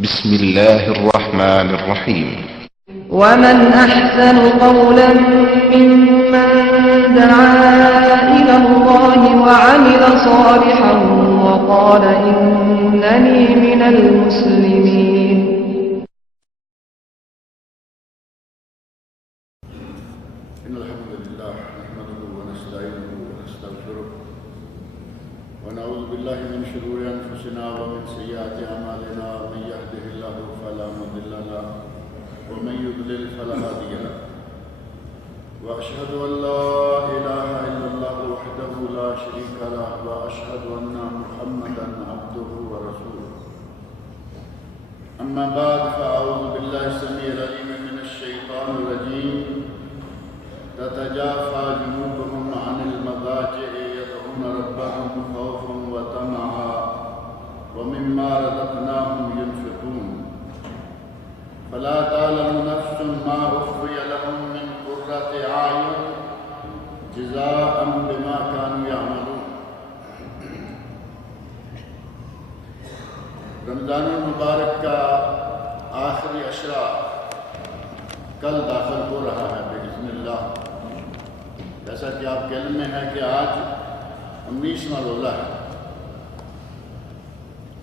بسم الله الرحمن الرحيم. ومن أحسن قولا ممن دعا إلى الله وعمل صالحا وقال إنني من المسلمين. إن الحمد لله نحمده ونستعينه ونستغفره ونعوذ بالله من شرور أنفسنا ومن سيئات أعمالنا من يهده الله فلا مضل له ومن يضلل فلا هادي له وأشهد أن لا إله إلا الله وحده لا شريك له وأشهد أن محمدا عبده ورسوله. أما بعد فأعوذ بالله السميع العليم من الشيطان الرجيم. تتجافى جنوبهم عن المضاجع يدعون ربهم خوفا وطمعا ومما رزقناهم ينفقون فلا تعلم نفس ما أخفي لهم من قرة أعين جزاء بما كانوا يعملون. رمضان المبارک کا آخری عشرہ کل داخل ہو رہا ہے بإذن اللہ. جیسا کہ آپ کے علم میں ہے کہ آج 19واں روزہ ہے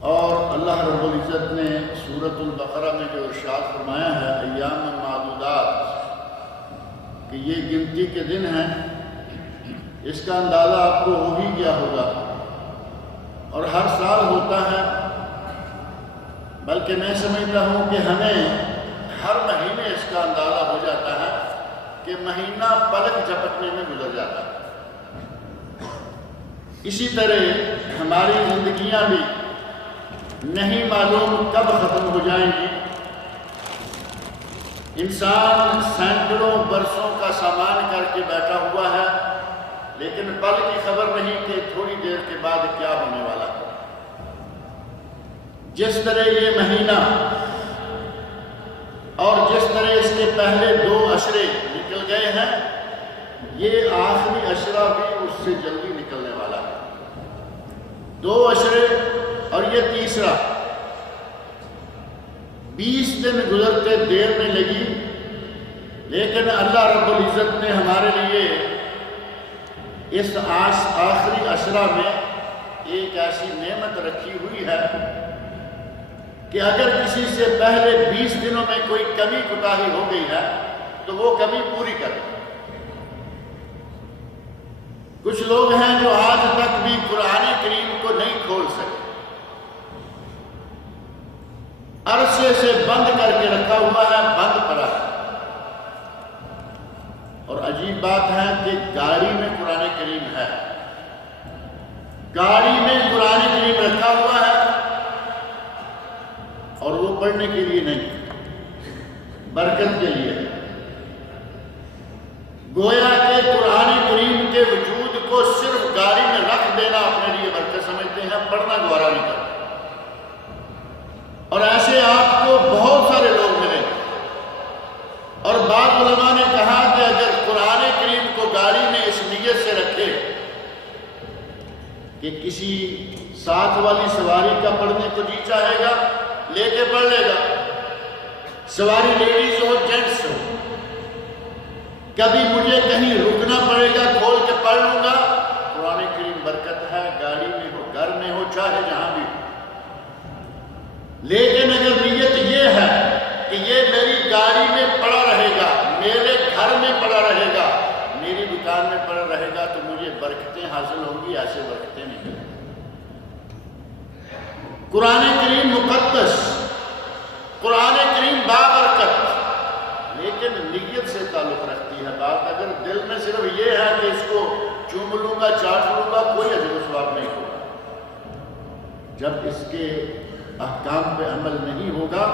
اور اللہ رب العزت نے سورۃ البقرہ میں جو ارشاد فرمایا ہے ایام معدودات کہ یہ گنتی کے دن ہیں، اس کا اندازہ آپ کو ہو ہی گیا ہوگا اور ہر سال ہوتا ہے. بلکہ میں سمجھتا ہوں کہ ہمیں ہر مہینے اس کا اندازہ ہو جاتا ہے کہ مہینہ پلک جھپکنے میں گزر جاتا ہے. اسی طرح ہماری زندگیاں بھی نہیں معلوم کب ختم ہو جائیں گی. انسان سینکڑوں برسوں کا سامان کر کے بیٹھا ہوا ہے لیکن پل کی خبر نہیں کہ تھوڑی دیر کے بعد کیا ہونے والا ہے. جس طرح یہ مہینہ اور جس طرح اس کے پہلے 2 عشرے نکل گئے ہیں، یہ آخری عشرہ بھی اس سے جلدی نکلنے والا ہے. 2 عشرے اور یہ تیسرا. 20 دن گزرتے دیر میں لگی لیکن اللہ رب العزت نے ہمارے لیے اس آخری عشرہ میں ایک ایسی نعمت رکھی ہوئی ہے کہ اگر کسی سے پہلے 20 دنوں میں کوئی کمی کوتاہی ہو گئی ہے تو وہ کمی پوری کرے. کچھ لوگ ہیں جو آج تک بھی قرآن کریم کو نہیں کھول سکے، عرصے سے بند کر کے رکھا ہوا ہے، بند پڑا ہے. اور عجیب بات ہے کہ گاڑی میں قرآن کریم ہے، گاڑی میں قرآن کریم رکھا ہوا ہے اور وہ پڑھنے کے لیے نہیں، برکت کے لیے. گویا کہ قرآن کریم کے وجود کو صرف گاڑی میں رکھ دینا اپنے لیے برکت سمجھتے ہیں، پڑھنا گوارا نہیں کرتے. اور ایسے آپ کو بہت سارے لوگ ملیں گے. اور بعض علماء نے کہا کہ اگر قرآن کریم کو گاڑی میں اس نیت سے رکھے کہ کسی ساتھ والی سواری کا پڑھنے کو جی چاہے گا لے کے پڑھ لے گا، سواری لیڈیز ہو جینٹس ہو، کبھی مجھے کہیں رکنا پڑے گا کھول کے پڑھ لوں گا. قرآن کریم برکت ہے، گاڑی میں ہو گھر میں ہو چاہے جہاں بھی. لیکن اگر نیت یہ ہے کہ یہ میری گاڑی میں پڑا رہے گا، میرے گھر میں پڑا رہے گا، میری دکان میں پڑا رہے گا تو مجھے برکتیں حاصل ہوں گی، ایسے برکتیں نہیں ملیں. قرآن کریم مقدس، قرآن کریم بابرکت، لیکن نیت سے تعلق رکھتی ہے بات. اگر دل میں صرف یہ ہے کہ اس کو چوم لوں گا چاٹ لوں گا، کوئی اجر و ثواب نہیں ہوگا. جب اس کے احکام پہ عمل نہیں ہوگا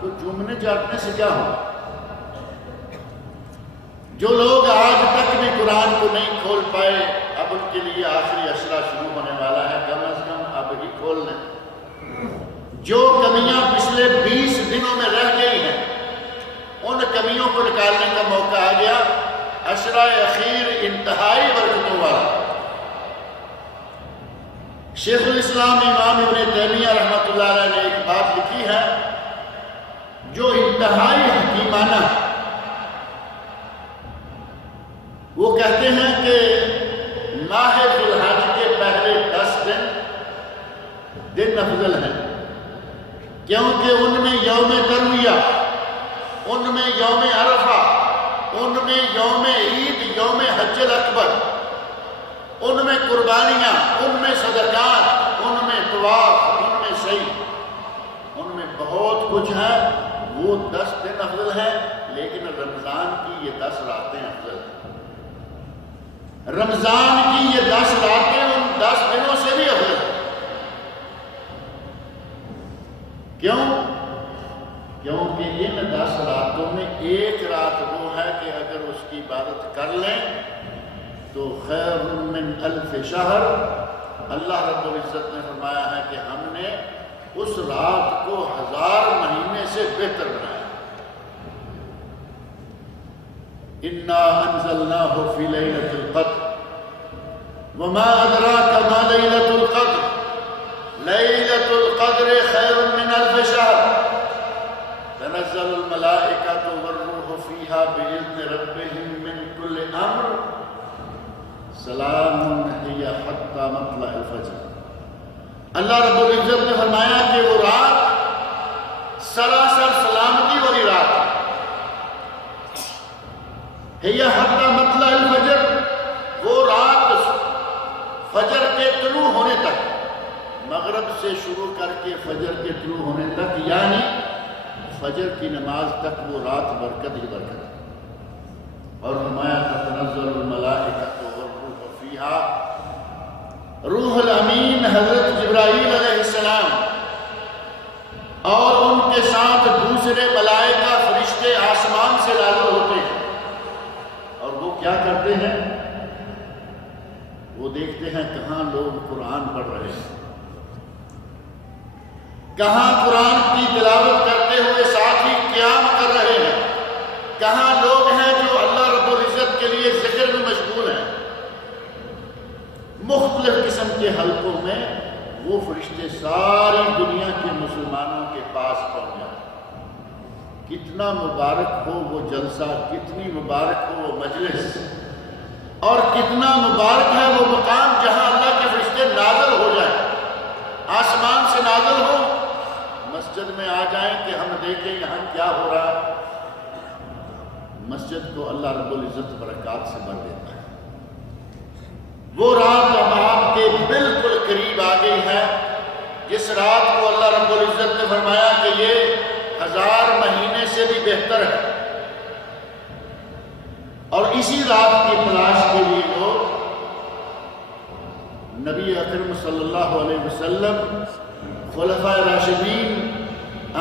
تو چومنے چاٹنے سے کیا ہوگا. جو لوگ آج تک بھی قرآن کو نہیں کھول پائے، اب ان کے لیے آخری عشرہ شروع ہونے والا ہے، کم از کم اب ہی کھول لیں. جو کمیاں پچھلے 20 دنوں میں رہ گئی ہیں ان کمیوں کو نکالنے کا موقع آ گیا. عشرہ اخیر انتہائی برکتوں والا. شیخ الاسلام امام ابن تیمیہ رحمۃ اللہ علیہ نے ایک بات لکھی ہے جو انتہائی حکیمانہ ہے۔ وہ کہتے ہیں کہ ماہ ذو الحج کے پہلے 10 دن افضل ہیں، کیونکہ ان میں یوم ترویہ، ان میں یوم عرفہ، ان میں یوم عید، یوم حج الاکبر، ان میں قربانیاں، ان میں صدقات، ان میں طواف، ان میں سعی، ان میں بہت کچھ ہے۔ وہ 10 دن افضل ہیں، لیکن رمضان کی یہ 10 راتیں افضل ہیں۔ رمضان کی یہ 10 راتیں ان 10 دنوں سے بھی افضل ہیں۔ کیوں؟ کیونکہ ان 10 راتوں میں ایک رات وہ ہے کہ اگر اس کی عبادت کر لیں تو خیر من 1000 شہر۔ اللہ رب العزت نے فرمایا ہے کہ ہم نے اس رات کو 1000 مہینے سے بہتر بنایا۔ انا انزلناہ فی لیلۃ القدر وما ادراک ما لیلۃ القدر لیلۃ القدر خیر من 1000 شہر تنزل الملائکۃ والروح فیہا بإذن ربہم من کل امر سلام ہی حتی مطلع الفجر۔ اللہ رب العزت نے فرمایا کہ وہ رات سراسر سلامتی والی رات ہے، ہی حتی مطلع الفجر، وہ رات فجر کے طلوع ہونے تک، مغرب سے شروع کر کے فجر کے طلوع ہونے تک، یعنی فجر کی نماز تک وہ رات برکت ہی برکت ہے۔ اور فرمایا تتنزل الملائکۃ والروح فیہا، روح الامین حضرت جبرائیل علیہ السلام اور ان کے ساتھ دوسرے ملائکہ فرشتے آسمان سے نازل ہوتے ہیں، اور وہ کیا کرتے ہیں؟ وہ دیکھتے ہیں کہاں لوگ قرآن پڑھ رہے ہیں، کہاں قرآن کی تلاوت کرتے ہوئے ساتھ ہی قیام کر رہے ہیں، کہاں لوگ ہیں جو اللہ رب العزت کے لیے ذکر میں مشغول ہیں۔ مختلف قسم کے حلقوں میں وہ فرشتے ساری دنیا کے مسلمانوں کے پاس پہنچ جاتے ہیں۔ کتنا مبارک ہو وہ جلسہ، کتنی مبارک ہو وہ مجلس، اور کتنا مبارک ہے وہ مقام جہاں اللہ کے فرشتے نازل ہو جائیں، آسمان سے نازل ہو، مسجد میں آ جائیں کہ ہم دیکھیں یہاں کیا ہو رہا ہے۔ مسجد کو اللہ رب العزت برکات سے بھر دیتا ہے۔ وہ رات اب آپ کے بالکل قریب آ گئی ہے، جس رات کو اللہ رب العزت نے فرمایا کہ یہ 1000 مہینے سے بھی بہتر ہے، اور اسی رات کی تلاش کے لیے لوگ نبی اکرم صلی اللہ علیہ وسلم، خلفائے راشدین،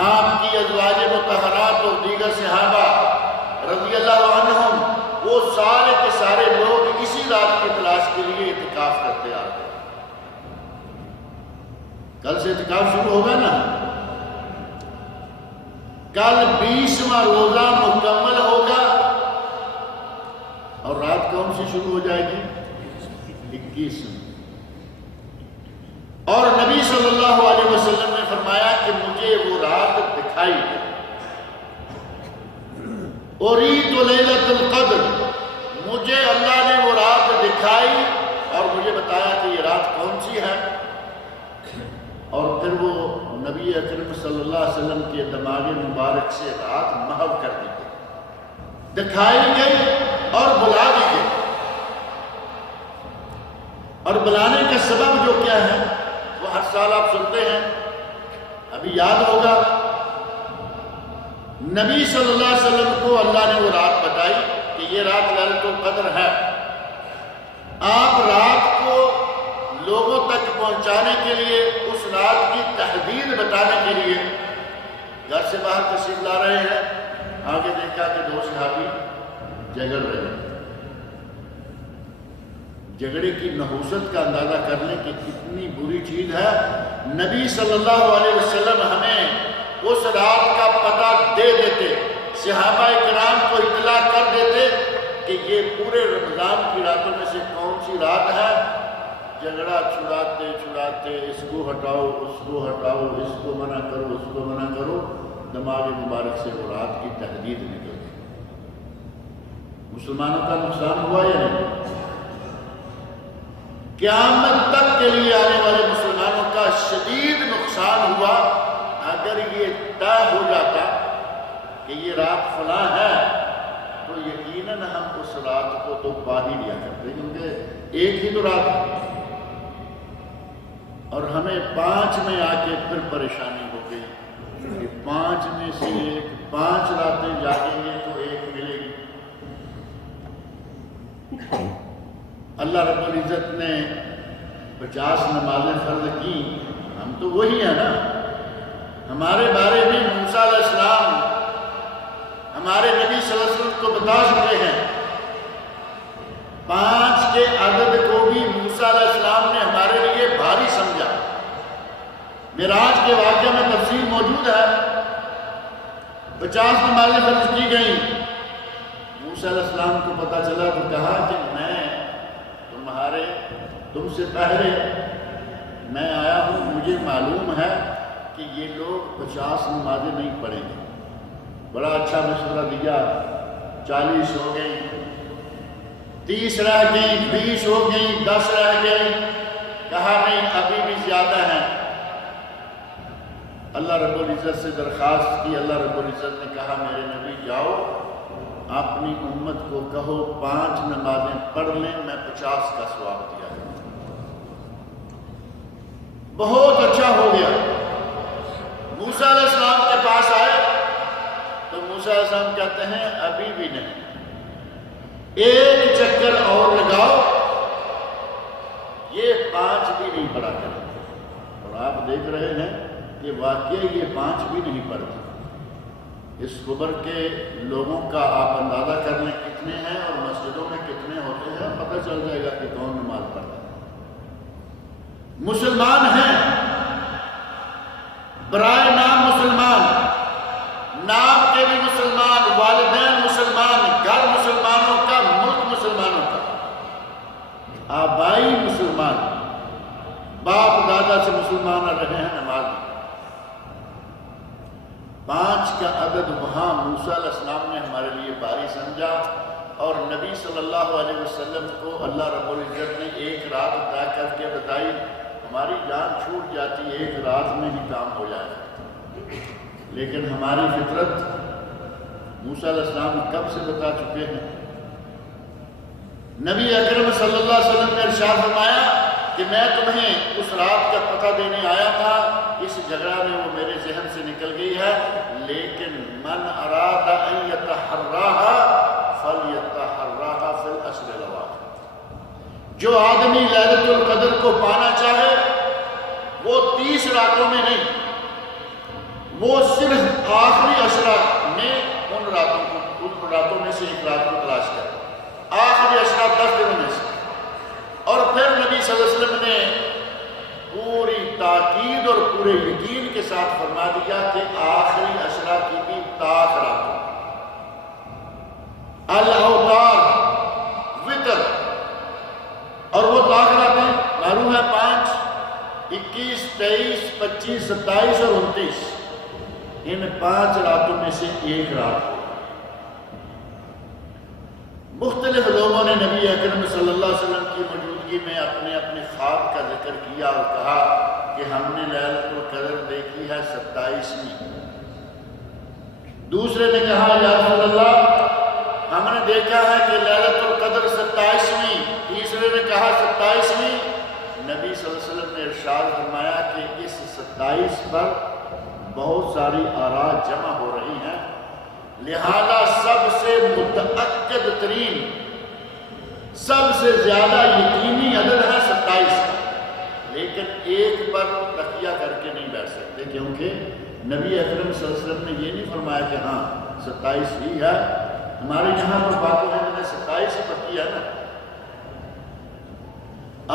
آپ کی ازواج مطہرات اور دیگر صحابہ رضی اللہ عنہم، وہ سارے کے سارے لوگ اسی رات کی تلاش کے لیے اعتکاف کرتے آتے ہیں۔ کل سے اعتکاف شروع ہوگا نا، کل 20واں روزہ مکمل ہوگا، اور رات کون سی شروع ہو جائے گی؟ 21۔ اور نبی صلی اللہ علیہ وسلم نے فرمایا کہ مجھے وہ رات دکھائی دی، اُرِیدُ لیلۃ القدر، مجھے اللہ نے وہ رات دکھائی اور مجھے بتایا کہ یہ رات کون سی ہے، اور پھر وہ نبی اکرم صلی اللہ علیہ وسلم کے دماغ مبارک سے رات محو کر دی گئی، دکھائی گئی اور بلا دی گئی۔ اور بلانے کا سبب جو کیا ہے وہ ہر سال آپ سنتے ہیں، ابھی یاد ہوگا، نبی صلی اللہ علیہ وسلم کو اللہ نے وہ رات بتائی کہ یہ رات لیلۃ القدر ہے۔ آپ رات کو لوگوں تک پہنچانے کے لیے، اس رات کی تحدید بتانے کے لیے گھر سے باہر تشریف لا رہے ہیں، آگے دیکھا کہ 2 صحابی جھگڑ رہے ہیں۔ جھگڑے کی نحوست کا اندازہ کر لیں کہ کتنی بری چیز ہے۔ نبی صلی اللہ علیہ وسلم ہمیں اس رات کا پتہ دے دیتے، صحابہ کرام کو اطلاع کر دیتے کہ یہ پورے رمضان کی راتوں میں سے کون سی رات ہے۔ جھگڑا چھڑاتے چھڑاتے، اس کو ہٹاؤ، اس کو ہٹاؤ، اس کو منع کرو، اس کو منع کرو، دماغ مبارک سے وہ رات کی تحدید نکل گئی۔ مسلمانوں کا نقصان ہوا یا نہیں؟ قیامت تک کے لیے آنے والے مسلمانوں کا شدید نقصان ہوا اگر یہ طے ہو جاتا کہ یہ رات فلاں ہے، تو یقیناً ہم اس رات کو تو پا ہی لیا کرتے، کیونکہ ایک ہی تو رات ہے، اور ہمیں 5 میں آ کے پھر پریشانی ہو گئی کہ 5 میں سے 5 راتیں جاگیں گے تو ایک ملے گی۔ اللہ رب العزت نے 50 نمازیں فرض کی، ہم تو وہی ہیں نا۔ ہمارے بارے میں موسیٰ علیہ السلام ہمارے نبی صلی اللہ علیہ وسلم کو بتا چکے ہیں، 5 کے عدد کو بھی موسیٰ علیہ السلام نے ہمارے لیے بھاری سمجھا۔ معراج کے واقعہ میں تفصیل موجود ہے، 50 نمازیں فرض کی گئیں۔ موسیٰ علیہ السلام کو پتہ چلا تو کہا کہ میں تم سے پہلے میں آیا ہوں، مجھے معلوم ہے کہ یہ لوگ 50 نمازیں نہیں پڑھیں گے۔ بڑا اچھا مشورہ دیا، 40 ہو گئی، 30 رہ گئی، 20 ہو گئی، 10 رہ گئی، کہا نہیں ابھی بھی زیادہ ہیں۔ اللہ رب العزت سے درخواست کی، اللہ رب العزت نے کہا میرے نبی جاؤ اپنی امت کو کہو 5 نمازیں پڑھ لیں، میں 50 کا ثواب دیا ہے۔ بہت اچھا ہو گیا۔ موسیٰ علیہ السلام کے پاس آئے تو موسیٰ علیہ السلام کہتے ہیں ابھی بھی نہیں، ایک چکر اور لگاؤ، یہ 5 بھی نہیں پڑھا کریں۔ اور آپ دیکھ رہے ہیں کہ واقعی یہ 5 بھی نہیں پڑھتے۔ اس خبر کے لوگوں کا آپ اندازہ کر لیں کتنے ہیں اور مسجدوں میں کتنے ہوتے ہیں، پتہ چل جائے گا کہ کون نماز پڑھتا ہے۔ مسلمان ہیں، برائے نام مسلمان، نام کے بھی مسلمان، والدین مسلمان، گھر مسلمانوں کا، ملک مسلمانوں کا، آبائی مسلمان، باپ دادا سے مسلمان رہے ہیں، نماز میں 5 کا عدد وہاں موسیٰ علیہ السلام نے ہمارے لیے بھاری سمجھا، اور نبی صلی اللہ علیہ وسلم کو اللہ رب العزت نے ایک رات طے کر کے بتائی، ہماری جان چھوٹ جاتی ایک رات میں ہی کام ہو جائے، لیکن ہماری فطرت موسیٰ علیہ السلام کب سے بتا چکے ہیں۔ نبی اکرم صلی اللہ علیہ وسلم نے ارشاد فرمایا کہ میں تمہیں اس رات کا پتہ دینے آیا تھا، اس جگہ میں وہ میرے ذہن سے نکل گئی ہے، لیکن من اراد ان یتحراھا فلیتحراھا فی العشر الاواخر، جو آدمی لیلۃ القدر کو پانا چاہے وہ 30 راتوں میں نہیں، وہ صرف آخری عشرہ میں ان راتوں میں سے ایک رات کو تلاش کرے، آخری عشرہ 10 دنوں میں سے۔ اور پھر نبی صلی اللہ علیہ وسلم نے پوری تاکید اور پورے یقین کے ساتھ فرما دیا کہ آخری عشرہ کی بھی طاق راتوں، الاوتار، وتر، اور وہ طاق راتیں معلوم ہے 5، 21، 23، 25، 27 اور 29، ان 5 راتوں میں سے ایک رات ہو۔ مختلف لوگوں نے نبی اکرم صلی اللہ علیہ وسلم کی موجودگی میں اپنے اپنے خواب کا ذکر کیا اور کہا کہ ہم نے لیلۃ القدر دیکھی ہے 27ویں۔ دوسرے نے کہا یا رسول اللہ ہم نے دیکھا ہے کہ لیلۃ القدر 27ویں۔ تیسرے نے کہا 27ویں۔ نبی صلی اللہ علیہ وسلم نے ارشاد فرمایا کہ اس 27 پر بہت ساری آراء جمع ہو رہی ہیں، لہذا سب سے متأکد ترین، سب سے زیادہ یقینی عدد ہے 27 کا، لیکن ایک پر تکیہ کر کے نہیں بیٹھ سکتے، کیونکہ نبی اکرم صلی اللہ علیہ وسلم نے یہ نہیں فرمایا کہ ہاں 27 ہی ہے، ہمارے یہاں پر باتوں میں 27 ہی پڑتی ہے نا۔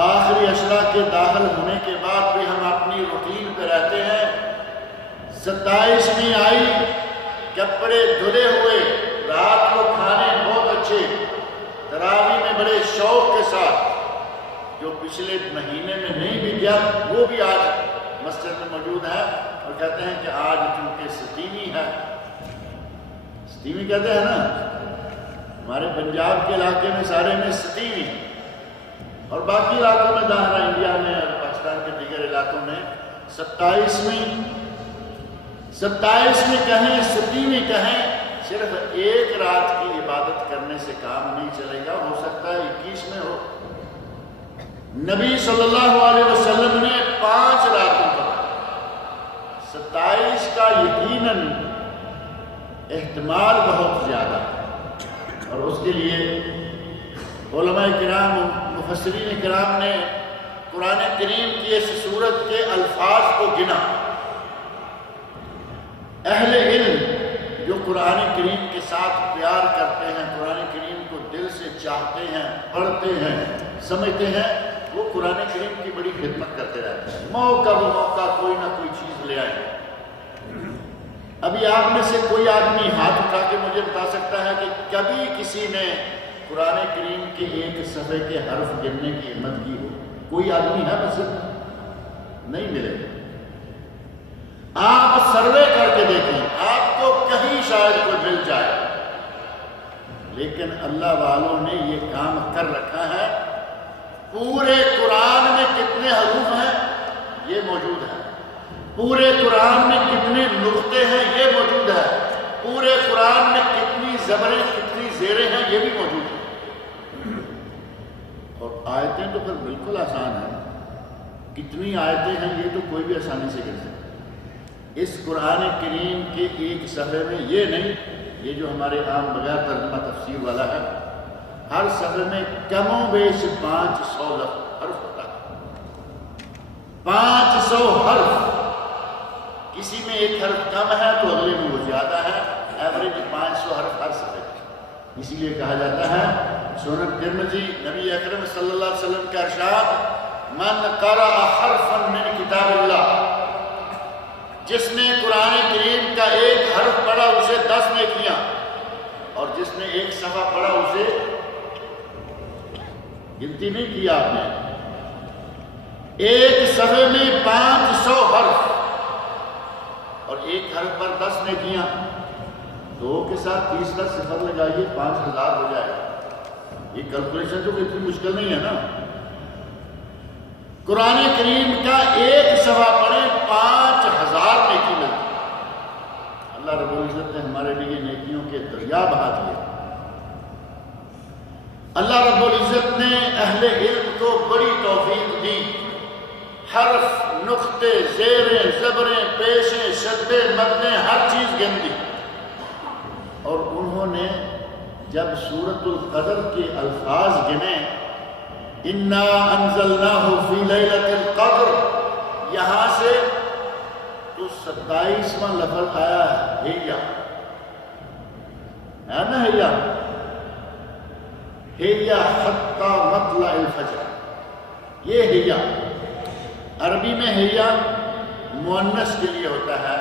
آخری عشرہ کے داخل ہونے کے بعد بھی ہم اپنی روٹین پہ رہتے ہیں، 27ویں آئی، کپڑے دھلے ہوئے، رات کو کھانے بہت اچھے، تراویح میں بڑے شوق کے ساتھ، جو پچھلے مہینے میں نہیں بھی گیا وہ بھی آج مسجد میں موجود ہے اور کہتے ہیں کہ آج چونکہ 27ویں ہے ستیویں کہتے ہیں نا، ہمارے پنجاب کے علاقے میں سارے میں ستیویں، اور باقی علاقوں میں ظاہر انڈیا میں اور پاکستان کے دیگر علاقوں میں 27ویں کہیں، ستیویں کہیں، صرف ایک رات کی عبادت کرنے سے کام نہیں چلے گا، ہو سکتا ہے 21 میں ہو۔ نبی صلی اللہ علیہ وسلم نے 5 راتوں کا، 27 کا یقیناً احتمال بہت زیادہ ہے، اور اس کے لیے علماء کرام، مفسرین کرام نے قرآن کریم کی اس سورت کے الفاظ کو گنا۔ اہل علم جو قرآن کریم کے ساتھ پیار کرتے ہیں، قرآن کریم کو دل سے چاہتے ہیں، پڑھتے ہیں، سمجھتے ہیں، وہ قرآن کریم کی بڑی خدمت کرتے رہتے ہیں، موقع بموقع کوئی نہ کوئی چیز لے آئیں۔ ابھی آپ میں سے کوئی آدمی ہاتھ اٹھا کے مجھے بتا سکتا ہے کہ کبھی کسی نے قرآن کریم کے ایک صفحے کے حرف گننے کی ہمت کی ہو؟ کوئی آدمی ہے؟ بس نہیں ملے گا۔ آپ سروے کر کے دیکھیں، آپ کو کہیں شاید کوئی مل جائے، لیکن اللہ والوں نے یہ کام کر رکھا ہے۔ پورے قرآن میں کتنے حروف ہیں یہ موجود ہے، پورے قرآن میں کتنے نقطے ہیں یہ موجود ہے، پورے قرآن میں کتنی زبریں، کتنی زیریں ہیں یہ بھی موجود ہے۔ اور آیتیں تو پھر بالکل آسان ہیں، کتنی آیتیں ہیں یہ تو کوئی بھی آسانی سے گر سکتا ہے۔ اس قرآن کریم کے ایک صفحے میں یہ نہیں، یہ جو ہمارے عام بغیر ترجمہ تفسیر والا ہے، ہر صفحے میں کم و بیش 500 حرف ہوتا ہے۔ 500 حرف، کسی میں ایک حرف کم ہے تو اگلے میں وہ زیادہ ہے، ایوریج 500 حرف ہر صفحے میں۔ اسی لیے کہا جاتا ہے، سنن ترمذی، نبی اکرم صلی اللہ علیہ وسلم کا ارشاد، من قرأ حرفا من کتاب اللہ، جس نے قرآن کریم کا ایک حرف پڑھا اسے 10 نیکیاں، اور جس نے ایک صفحہ پڑھا اسے، گنتی نہیں کیا آپ نے، ایک صفحے میں 500 حرف اور ایک حرف پر 10 نیکیاں، 2 کے ساتھ 30 کا صفر لگائیے 5000 ہو جائے گا۔ یہ کیلکولیشن تو اتنی مشکل نہیں ہے نا۔ قرآن کریم کا ایک صفحہ پڑھیں 5000 نیکی ملتی۔ اللہ رب العزت نے ہمارے لیے نیکیوں کے دریا بہا دیے۔ اللہ رب العزت نے اہل علم کو بڑی توفیق دی، حرف، نقطے، زیریں، زبریں، پیشیں، شدے، مدیں، ہر چیز گن دی، اور انہوں نے جب سورۃ القدر کے الفاظ گنے، انا انزلناہ فی لیلۃ القدر، یہاں سے تو 27واں لفظ آیا ہے، ہیا ہے نا، ہیا ہیا حتی مطلع الفجر، یہ ہیا عربی میں ہیا مؤنث کے لیے ہوتا ہے،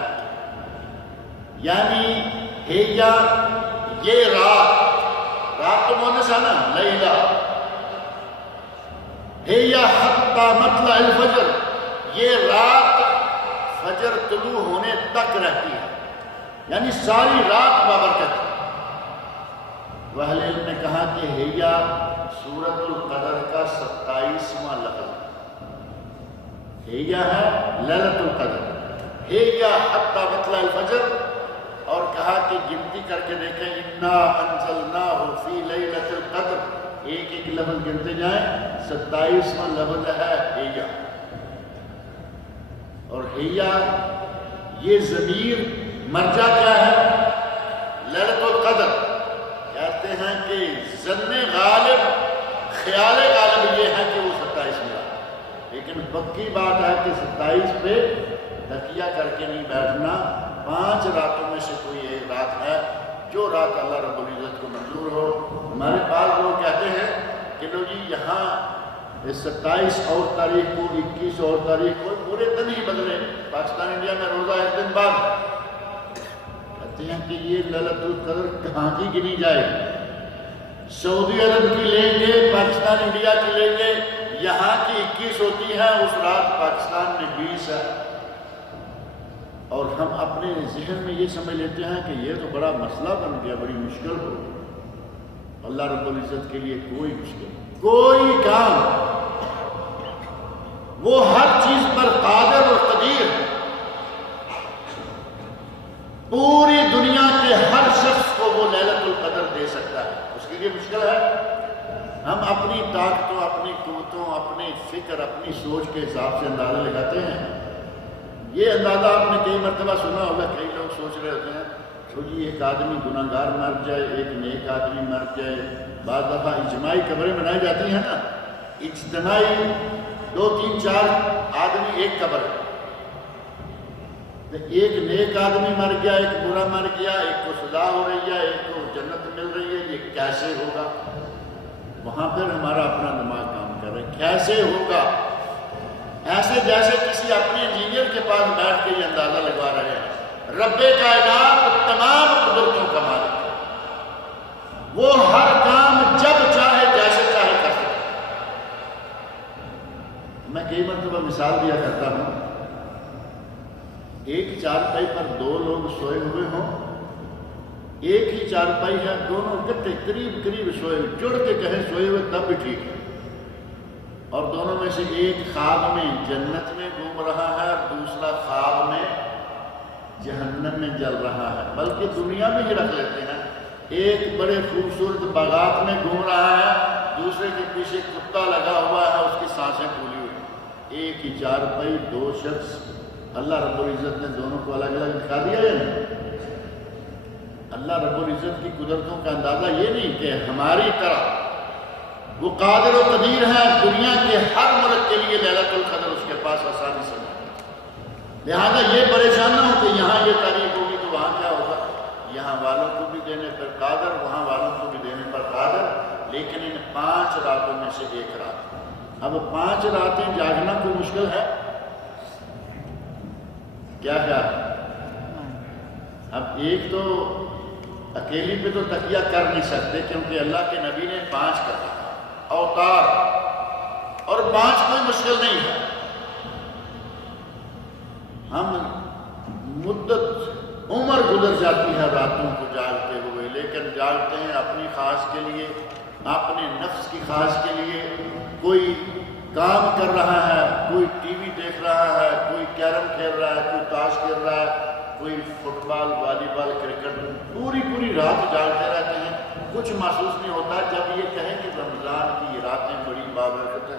یعنی ہیا یہ رات تو مؤنث ہے نا، لیلہ، ہیا حتی مطلع الفجر، یہ رات فجر طلوع ہونے تک رہتی ہے، یعنی ساری رات بابرکت ہے۔ اہل علم نے کہا کہ ہیا سورۃ القدر کا 27واں لفظ ہیا ہے، لیلۃ القدر، ہیا حتی مطلع الفجر، اور کہا کہ گنتی کر کے دیکھیں، انا انزلناہ فی لیلۃ القدر، ایک ایک لفظ گنتے جائیں، 27واں لفظ ہے ہیا۔ اور ہیا یہ ضمیر مرجع کیا ہے؟ لیلۃ القدر، کہتے ہیں کہ ظن غالب، خیال غالب یہ ہے کہ وہ 27 میں آتا، لیکن پکی بات ہے کہ 27 پہ تکیہ کر کے نہیں بیٹھنا۔ 5 راتوں میں سے کوئی ایک رات ہے جو رات اللہ رب العزت کو منظور ہو۔ ہمارے پاس لوگ کہتے ہیں کہ لو جی یہاں 27 اور تاریخ کو، 21 اور تاریخ کو، پورے دن ہی بدلے، پاکستان انڈیا میں روزہ ایک دن بعد، کہتے ہیں کہ یہ لیلۃ القدر کہاں کی گنی جائے؟ سعودی عرب کی لیں گے، پاکستان انڈیا کی لیں گے، یہاں کی 21 ہوتی ہے، اس رات پاکستان میں 20 ہے۔ اور ہم اپنے ذہن میں یہ سمجھ لیتے ہیں کہ یہ تو بڑا مسئلہ بن گیا، بڑی مشکل ہو گئی۔ اللہ رب العزت کے لیے کوئی مشکل، کوئی کام، وہ ہر چیز پر قادر اور قدیر ہے۔ پوری دنیا کے ہر شخص کو وہ لیلۃ القدر دے سکتا ہے، اس کے لیے مشکل ہے؟ ہم اپنی طاقتوں، اپنی قوتوں، اپنی فکر، اپنی سوچ کے حساب سے اندازہ لگاتے ہیں۔ یہ اندازہ آپ نے کئی مرتبہ سنا ہوگا، کئی لوگ سوچ رہے ہوتے ہیں تو جی ایک آدمی گناہ گار مر جائے، ایک نیک آدمی مر جائے۔ بعض دفعہ اجتماعی قبریں بنائی جاتی ہیں نا، اجتماعی 2 3 4 آدمی ایک قبر ہے، ایک نیک آدمی مر گیا، ایک برا مر گیا، ایک کو سزا ہو رہی ہے، ایک کو جنت مل رہی ہے، یہ کیسے ہوگا؟ وہاں پھر ہمارا اپنا دماغ کام کر رہا ہے، کیسے ہوگا؟ ایسے جیسے کسی اپنے انجینئر کے پاس بیٹھ کے یہ اندازہ لگوا رہے ہیں۔ رب کائنات تمام قدرتوں کا مالک ہے، وہ ہر کام جب چاہے جیسے چاہے کر سکتا ہے۔ میں کئی مرتبہ مثال دیا کرتا ہوں، ایک چارپائی پر 2 لوگ سوئے ہوئے ہوں، ایک ہی چارپائی ہے، دونوں گٹے قریب قریب سوئے ہوئے، جڑ کے کہیں سوئے ہوئے تب بھی ٹھیک ہے، اور دونوں میں سے ایک خواب میں جنت میں گھوم رہا ہے اور دوسرا خواب میں جہنم میں جل رہا ہے، بلکہ دنیا میں ہی رکھ لیتے ہیں۔ ایک بڑے خوبصورت باغات میں گھوم رہا ہے، دوسرے کے پیچھے کتا لگا ہوا ہے، اس کی سانسیں پھولی ہوئی۔ ایک ہی چارپائی، 2 شخص، اللہ رب العزت نے دونوں کو الگ الگ دکھا دیا ہے نا۔ اللہ رب العزت کی قدرتوں کا اندازہ یہ نہیں کہ ہماری طرح وہ قادر و قدیر ہے، دنیا کے ہر ملک کے لیے لیلۃ القدر اس کے پاس آسانی سے ہے۔ لہذا یہ پریشان نہ ہو کہ یہاں یہ تاریخ ہوگی تو وہاں کیا ہوگا، یہاں والوں کو بھی دینے پر قادر، وہاں والوں کو بھی دینے پر قادر، لیکن ان 5 راتوں میں سے ایک رات۔ اب 5 راتیں جاگنا کوئی مشکل ہے؟ کیا اب ایک تو اکیلی پہ تو تکیہ کر نہیں سکتے، کیونکہ اللہ کے نبی نے 5 کہا اوتار، اور 5 کوئی مشکل نہیں ہے۔ ہم مدت عمر گزر جاتی ہے راتوں کو جاگتے ہوئے، لیکن جاگتے ہیں اپنی خواہش کے لیے، اپنے نفس کی خواہش کے لیے۔ کوئی کام کر رہا ہے، کوئی ٹی وی دیکھ رہا ہے، کوئی کیرم کھیل رہا ہے، کوئی تاش کھیل رہا ہے، کوئی فٹ بال، والی بال، کرکٹ، پوری رات جاگتے رہتے ہیں۔ کچھ محسوس نہیں ہوتا جب یہ کہیں کہ رمضان کی یہ راتیں بڑی بابرکت ہے،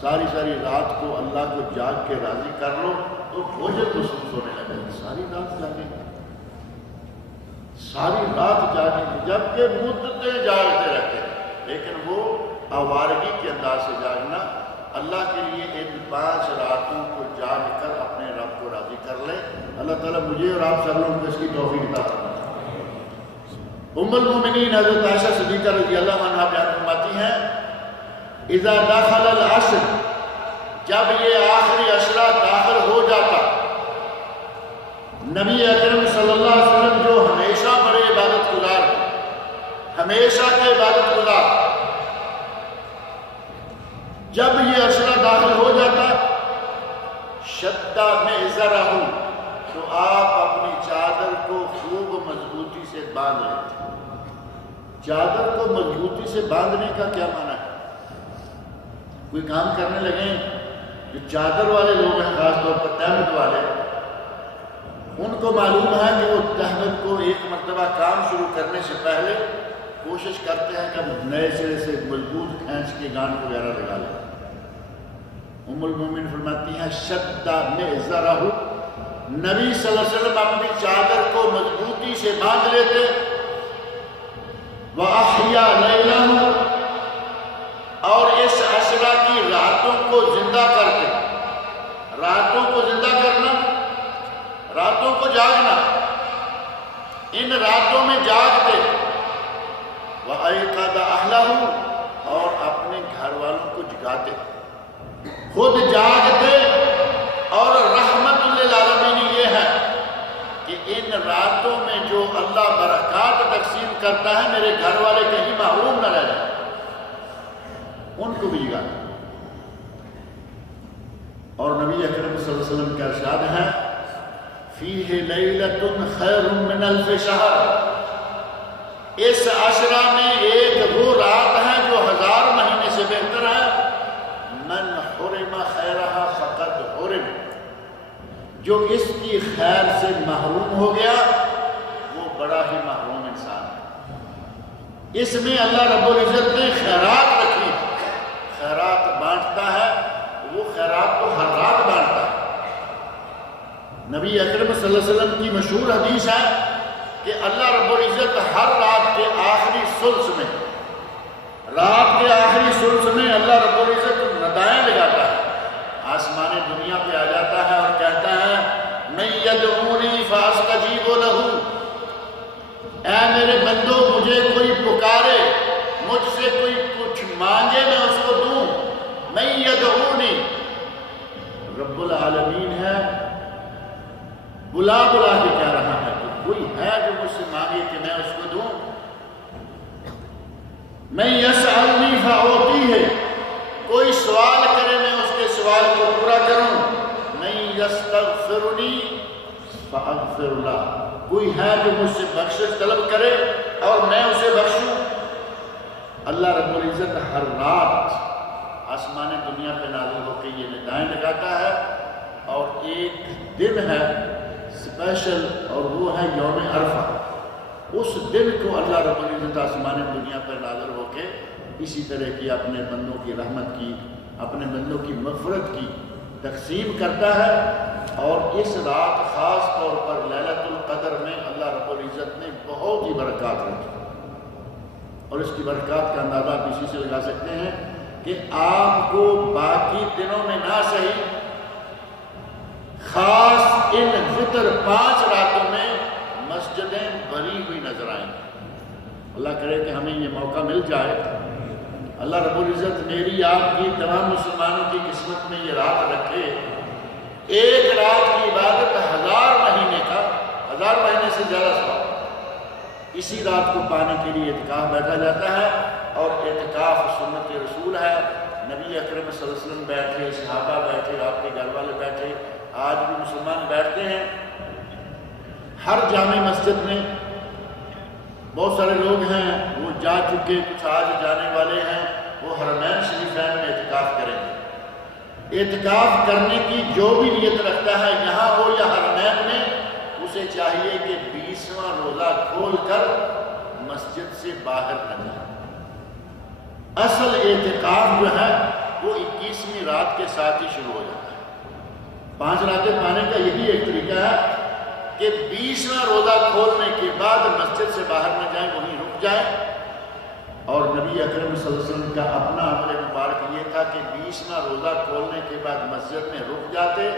ساری رات کو اللہ کو جاگ کے راضی کر لو تو بوجھ محسوس ہونے لگے۔ ساری رات جاگیں گے، ساری رات جاگیں گے، جبکہ مدتیں جاگتے رہتے ہیں، لیکن وہ آوارگی کے انداز سے جاگنا۔ اللہ کے لیے ان 5 راتوں کو جاگ کر اپنے رب کو راضی کر لیں۔ اللہ تعالیٰ مجھے اور آپ سب لوگوں کو اس کی توفیق عطا فرمائے۔ ام المومنین حضرت عائشہ صدیقہ رضی اللہ عنہا بیان فرماتی ہیں، اذا دخل العشر، جب یہ آخری عشرہ داخل ہو جاتا، نبی اکرم صلی اللہ علیہ وسلم جو ہمیشہ بڑے عبادت گزار ہیں، ہمیشہ کے عبادت گزار، جب یہ عشرہ داخل ہو جاتا، شدہ مئزرہ، تو آپ اپنی چادر کو خوب مضبوطی سے باندھ لیتے۔ چادر کو مضبوطی سے باندھنے کا کیا معنی ہے؟ کوئی کام کرنے لگیں، جو چادر والے لوگ ہیں، خاص طور پر تہمت والے، ان کو معلوم ہے کہ وہ تہمت کو ایک مرتبہ کام شروع کرنے سے پہلے کوشش کرتے ہیں کہ نئے سرے سے مضبوط کھینچ کے گان وغیرہ لگا لیں۔ ام المومن فرماتی ہیں، شدہ مئزرہ، نبی صلی اللہ علیہ وسلم اپنی چادر کو مضبوطی سے باندھ لیتے، وَأَحْيَا لَيْلَهُ، اور اس عشرہ کی راتوں کو زندہ کرتے۔ راتوں کو زندہ کرنا، راتوں کو جاگنا، ان راتوں میں جاگتے، وَأَيْقَظَ أَهْلَهُ، اور اپنے گھر والوں کو جگاتے، خود جاگتے۔ اور رحمت للعالمین یہ ہے کہ ان راتوں میں جو اللہ برکات تقسیم کرتا ہے، میرے گھر والے کہیں محروم نہ رہ جائیں، ان کو بھی جگاتے۔ اور نبی اکرم صلی اللہ علیہ وسلم کا ارشاد ہے، فیہ لیلۃ خیر من الف شہر، اس عشرہ میں ایک وہ رات ہے جو 1000 مہینے سے بہتر ہے۔ من حرم خیرہا فقد حرم، جو اس کی خیر سے محروم ہو گیا وہ بڑا ہی محروم انسان ہے۔ اس میں اللہ رب العزت نے خیرات رکھی، خیرات بانٹتا ہے، وہ خیرات تو ہر رات بانٹتا ہے۔ نبی اکرم صلی اللہ علیہ وسلم کی مشہور حدیث ہے کہ اللہ رب العزت ہر رات کے آخری ثلث میں، رات کے آخری ثلث میں اللہ رب العزت ندائیں لگاتا ہے، آسمان دنیا پہ آ جاتا ہے اور کہتا ہے من یدعونی فاستجیب لہ، اے میرے بندو مجھے کوئی پکارے، مجھ سے کوئی کچھ مانگے میں اس کو دوں۔ من یدعونی، رب العالمین ہے، بلا بلا کے کہہ رہا ہے کہ کوئی ہے جو مجھ سے مانگے کہ میں اس کو دوں۔ من یسألنی فأعطیہ، کوئی سوال کرے میں اس کے سوال کو پورا کروں۔ من یستغفرنی فأغفر لہ، کوئی ہے جو مجھ سے بخشش طلب کرے اور میں اسے بخشوں۔ اللہ رب العزت ہر رات آسمان دنیا پہ نازل ہو کے یہ ندائیں لگاتا ہے، اور ایک دن ہے اسپیشل، اور وہ ہے یوم عرفہ۔ اس دن کو اللہ رب العزت آسمان دنیا پر نازل ہو کے اسی طرح کی اپنے بندوں کی رحمت کی، اپنے بندوں کی مغفرت کی تقسیم کرتا ہے۔ اور اس رات خاص طور پر لیلۃ القدر میں اللہ رب العزت نے بہت ہی برکات رکھی، اور اس کی برکات کا اندازہ آپ اسی سے لگا سکتے ہیں کہ آپ کو باقی دنوں میں نہ صحیح، خاص ان فطر 5 راتوں میں مسجدیں بھری ہوئی نظر آئیں۔ اللہ کرے کہ ہمیں یہ موقع مل جائے۔ اللہ رب العزت میری آپ کی تمام مسلمانوں کی قسمت میں یہ رات رکھے۔ ایک رات کی عبادت 1000 مہینے کا، 1000 مہینے سے زیادہ ثواب۔ اسی رات کو پانے کے لیے اعتکاف بیٹھا جاتا ہے، اور اعتکاف سنت رسول ہے۔ نبی اکرم صلی اللہ علیہ وسلم بیٹھے، صحابہ بیٹھے، آپ کے گھر والے بیٹھے، آج بھی مسلمان بیٹھتے ہیں۔ ہر جامع مسجد میں بہت سارے لوگ ہیں وہ جا چکے، کچھ آج جانے والے ہیں، وہ حرمین شریفین میں اعتکاف کریں گے۔ اعتکاف کرنے کی جو بھی نیت رکھتا ہے یہاں ہو یا حرمین میں، اسے چاہیے کہ 20واں روزہ کھول کر مسجد سے باہر نہ جائے۔ اصل اعتکاف جو ہے وہ 21ویں رات کے ساتھ ہی شروع ہو جاتا ہے۔ 5 راتیں پانے کا یہی ایک طریقہ ہے کہ 20واں روزہ کھولنے کے بعد مسجد سے باہر نہ جائیں، وہیں رک جائیں۔ اور نبی اکرم صلی اللہ علیہ وسلم کا اپنا عمل مبارک یہ تھا کہ 20واں روزہ کھولنے کے بعد مسجد میں رک جاتے۔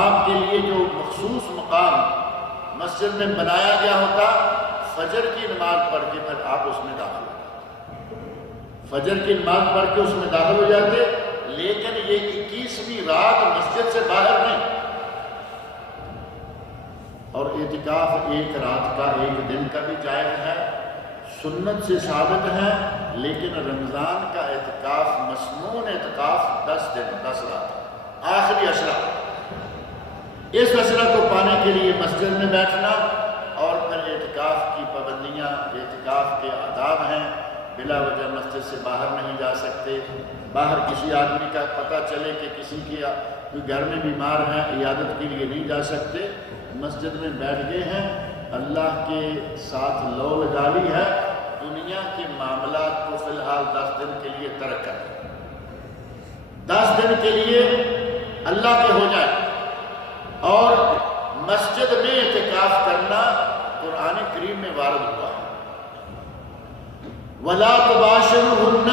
آپ کے لیے جو مخصوص مقام مسجد میں بنایا گیا ہوتا، فجر کی نماز پڑھ کے پھر آپ اس میں داخل ہوتے، فجر کی نماز پڑھ کے اس میں داخل ہو جاتے، لیکن یہ 21ویں رات مسجد سے باہر نہیں۔ اور اعتکاف ایک رات کا، ایک دن کا بھی جائز ہے، سنت سے ثابت ہے، لیکن رمضان کا اعتکاف مسنون اعتکاف 10 دن 10 رات، آخری عشرہ، اس عشرہ کو پانے کے لیے مسجد میں بیٹھنا۔ اور پھر اعتکاف کی پابندیاں، اعتکاف کے آداب ہیں، بلا وجہ مسجد سے باہر نہیں جا سکتے۔ باہر کسی آدمی کا پتہ چلے کہ کسی کی کوئی گھر میں بیمار ہے، عیادت کے لیے نہیں جا سکتے، مسجد میں بیٹھ گئے ہیں، اللہ کے ساتھ لو لگا لی ہے، دنیا کے معاملات کو فی الحال 10 دن کے لیے ترک کر دیں، 10 دن کے لیے اللہ کے ہو جائے۔ اور مسجد میں اعتکاف کرنا قرآن کریم میں وارد ہوا ہے، وَلَا تُبَاشِرُوهُنَّ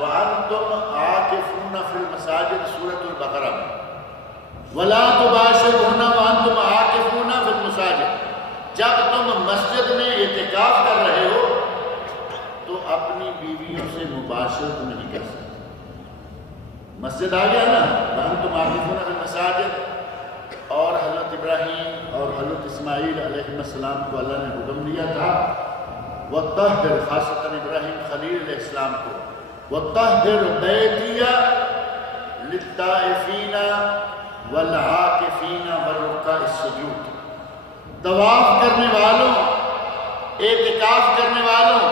وَأَنْتُمْ عَاكِفُونَ فِي الْمَسَاجِدِ سورۃ البقرہ میں، وَلَا تُبَاشِرُوهُنَّ وَأَنْتُمْ عَاكِفُونَ فِي الْمَسَاجِدِ، جب تم مسجد میں اعتکاف کر رہے ہو تو اپنی بیویوں سے مباشرت نہیں کر سکتے۔ مسجد آ گیا نا، وَأَنْتُمْ عَاكِفُونَ فِي الْمَسَاجِدِ۔ اور حضرت ابراہیم اور حضرت اسماعیل علیہ السلام کو اللہ نے حکم دیا تھا، وَطَّهِّرْ، خاصتاً ابراہیم خلیل علیہ السلام کو، وَطَّهِّرْ بَيْتِيَ لِلطَّائِفِينَ والعاکفین والرکع السجود، طواف کرنے والوں، اعتکاف کرنے والوں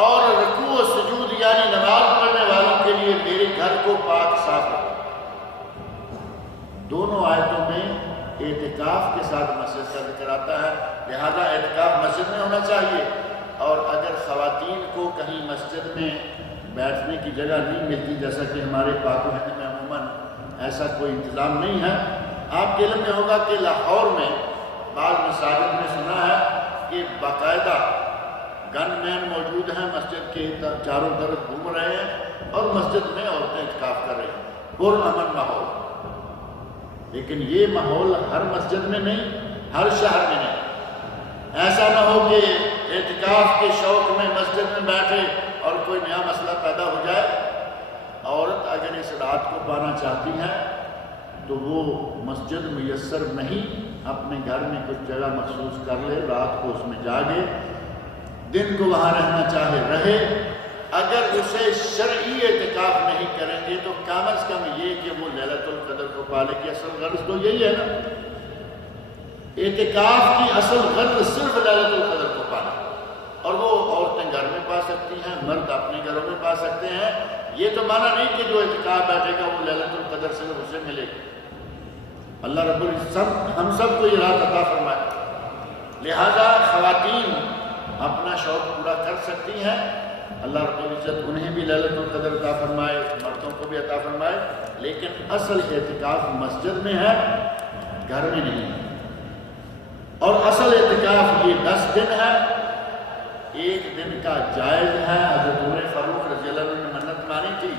اور رکوع و سجود یعنی نماز پڑھنے والوں کے لیے میرے گھر کو پاک صاف رکھو۔ دونوں آیتوں میں اعتکاف کے ساتھ مسجد کا ذکر آتا ہے، لہذا اعتکاف مسجد میں ہونا چاہیے، اور اگر خواتین کو کہیں مسجد میں بیٹھنے کی جگہ نہیں ملتی، جیسا کہ ہمارے پاک و ہند میں عموماً ایسا کوئی انتظام نہیں ہے، آپ کے علم میں ہوگا کہ لاہور میں بعض مساجد میں سنا ہے کہ باقاعدہ گن مین موجود ہیں، مسجد کے چاروں طرف گھوم رہے ہیں اور مسجد میں عورتیں اعتکاف کر رہی ہیں، پرامن ماحول۔ لیکن یہ ماحول ہر مسجد میں نہیں، ہر شہر میں نہیں۔ ایسا نہ ہو کہ اعتکاف کے شوق میں مسجد میں بیٹھے اور کوئی نیا مسئلہ پیدا ہو جائے۔ عورت اگر اس رات کو پانا چاہتی ہے تو وہ مسجد میسر نہیں، اپنے گھر میں کچھ جگہ مخصوص کر لے، رات کو اس میں جاگے، دن کو وہاں رہنا چاہے رہے۔ اگر اسے شرعی اعتکاف نہیں کریں گے تو کم از کم یہ کہ وہ لیلۃ القدر کو پالے کی اصل غرض تو یہی ہے نا۔ اعتکاف کی اصل غرض صرف لیلۃ القدر کو پانا، اور وہ عورتیں گھر میں پا سکتی ہیں، مرد اپنے گھروں میں پا سکتے ہیں۔ یہ تو مانا نہیں کہ جو اعتکاف بیٹھے گا وہ لیلۃ القدر صرف اسے ملے گی۔ اللہ رب العزت ہم سب کو یہ رات عطا فرمائے، لہذا خواتین اپنا شوق پورا کر سکتی ہیں۔ اللہ رب العزت انہیں بھی لیلۃ القدر عطا فرمائے، مردوں کو بھی عطا فرمائے، لیکن اصل اعتکاف مسجد میں ہے، گھر میں نہیں ہے۔ اور اصل اعتکاف یہ 10 دن ہے، 1 دن کا جائز ہے۔ حضرت عمر فاروق رضی اللہ عنہ نے منت مانی تھی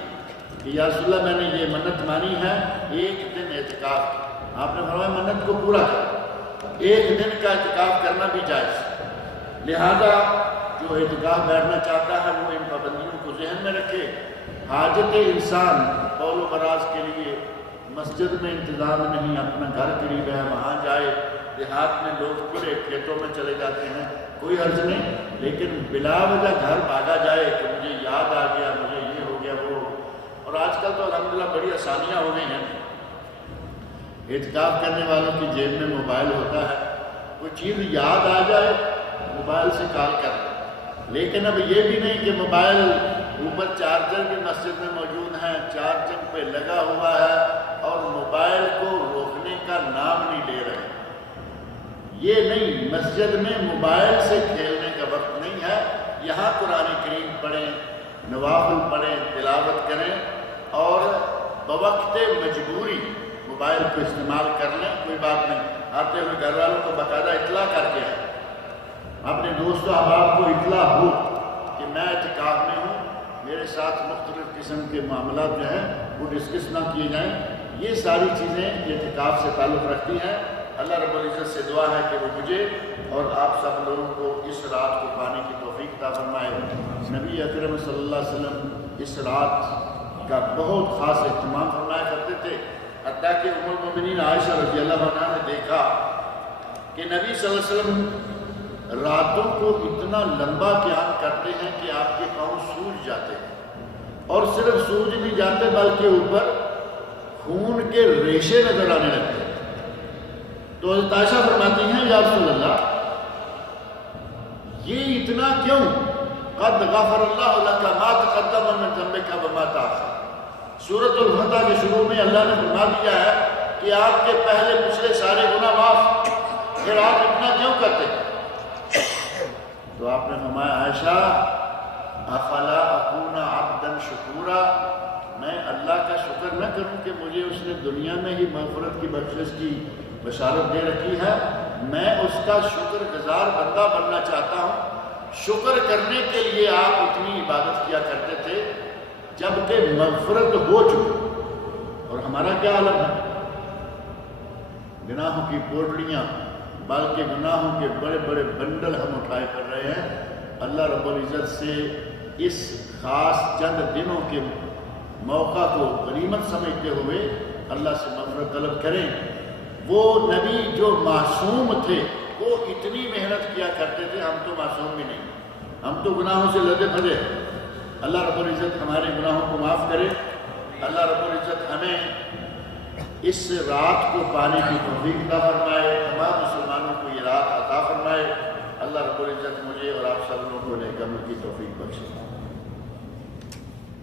کہ یا رسول اللہ میں نے یہ منت مانی ہے 1 دن اعتکاف، آپ نے فرمایا منت کو پورا کر۔ 1 دن کا اعتکاف کرنا بھی جائز، لہذا جو اعتکاف بیٹھنا چاہتا ہے وہ ان پابندیوں کو ذہن میں رکھے۔ حاجت انسان قول و براز کے لیے مسجد میں انتظام نہیں، اپنا گھر قریب ہے وہاں جائے۔ دیہات میں لوگ پورے کھیتوں میں چلے جاتے ہیں، کوئی عرض نہیں، لیکن بلا وجہ گھر بھاگا جائے کہ مجھے یاد آ گیا، مجھے یہ ہو گیا وہ۔ اور آج کل تو الحمدللہ بڑی آسانیاں ہو گئی ہیں، اعتکاف کرنے والوں کی جیب میں موبائل ہوتا ہے، کوئی چیز یاد آ جائے موبائل سے کال کر دیں۔ لیکن اب یہ بھی نہیں کہ موبائل اوپر چارجر بھی مسجد میں موجود ہیں، چارجنگ پہ لگا ہوا ہے اور موبائل کو روکنے کا نام نہیں لے رہے۔ یہ نہیں، مسجد میں موبائل سے کھیلنے کا وقت نہیں ہے۔ یہاں قرآن کریم پڑھیں، نوافل پڑھیں، تلاوت کریں، اور بوقت مجبوری موبائل کو استعمال کر لیں، کوئی بات نہیں۔ آتے ہوئے گھر والوں کو باقاعدہ اطلاع کر کے آئیں، اپنے دوست و احباب کو اطلاع ہو کہ میں اعتکاف میں ہوں، میرے ساتھ مختلف قسم کے معاملات جو ہیں وہ ڈسکس نہ کیے جائیں۔ یہ ساری چیزیں اعتکاف سے تعلق رکھتی ہیں۔ اللہ رب العزت سے دعا ہے کہ وہ مجھے اور آپ سب لوگوں کو اس رات کو پانے کی توفیق عطا فرمائے۔ نبی اکرم صلی اللہ علیہ وسلم اس رات کا بہت خاص اہتمام فرمایا کرتے تھے، حتیٰ کہ ام المؤمنین عائشہ رضی اللہ عنہا نے دیکھا کہ نبی صلی اللہ علیہ وسلم راتوں کو اتنا لمبا قیام کرتے ہیں کہ آپ کے پاؤں سوج جاتے ہیں، اور صرف سوج نہیں جاتے بلکہ اوپر خون کے ریشے نظر آنے لگتے ہیں۔ تو حضرت عائشہ فرماتی ہیں یا رسول اللہ یہ اتنا کیوں؟ قد غفر اللہ لک ما تقدم من ذنبک وما تأخر۔ سورۃ الفتح کے شروع میں اللہ نے فرما دیا ہے کہ آپ کے پہلے پچھلے سارے گناہ معاف، پھر آپ اتنا کیوں کرتے ہیں؟ تو آپ نے فرمایا عائشہ افلا اکون عبدا شکورا، میں اللہ کا شکر نہ کروں کہ مجھے اس نے دنیا میں ہی مغفرت کی بخشش کی بشارت دے رکھی ہے؟ میں اس کا شکر گزار بندہ بننا چاہتا ہوں۔ شکر کرنے کے لیے آپ اتنی عبادت کیا کرتے تھے جبکہ مغفرت ہو چکی، اور ہمارا کیا عالم ہے؟ گناہوں کی پوٹلیاں بلکہ گناہوں کے بڑے بڑے بنڈل ہم اٹھائے کر رہے ہیں۔ اللہ رب العزت سے اس خاص چند دنوں کے موقع کو غنیمت سمجھتے ہوئے اللہ سے مغفرت طلب کریں۔ وہ نبی جو معصوم تھے وہ اتنی محنت کیا کرتے تھے، ہم تو معصوم بھی نہیں، ہم تو گناہوں سے لدے پھدے۔ اللہ رب العزت ہمارے گناہوں کو معاف کرے۔ اللہ رب العزت ہمیں اس رات کو پانے کی توفیق عطا فرمائے، تمام مسلمانوں کو یہ رات عطا فرمائے۔ اللہ رب العزت مجھے اور آپ سب لوگوں کو نیک عمل کی توفیق بخشے۔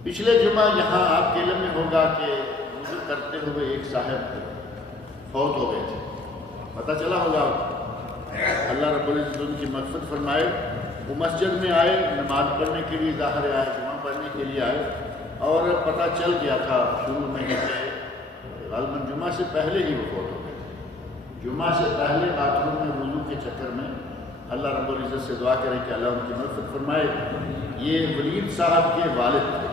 پچھلے جمعہ یہاں آپ کے علم میں ہوگا کہ وضو کرتے ہوئے ایک صاحب فوت ہو گئے تھے، پتہ چلا ہوگا۔ اللہ رب العزت ان کی مغفرت فرمائے۔ وہ مسجد میں آئے نماز پڑھنے کے لیے، ظاہر آئے جمعہ پڑھنے کے لیے آئے، اور پتہ چل گیا تھا شروع میں کہ غالباً جمعہ سے پہلے ہی وہ فوت ہو گئے تھے۔ جمعہ سے پہلے باتھ روم میں وضو کے چکر میں اللہ رب العزت سے دعا کریں کہ اللہ ان کی مغفرت فرمائے۔ یہ ولید صاحب کے والد تھے،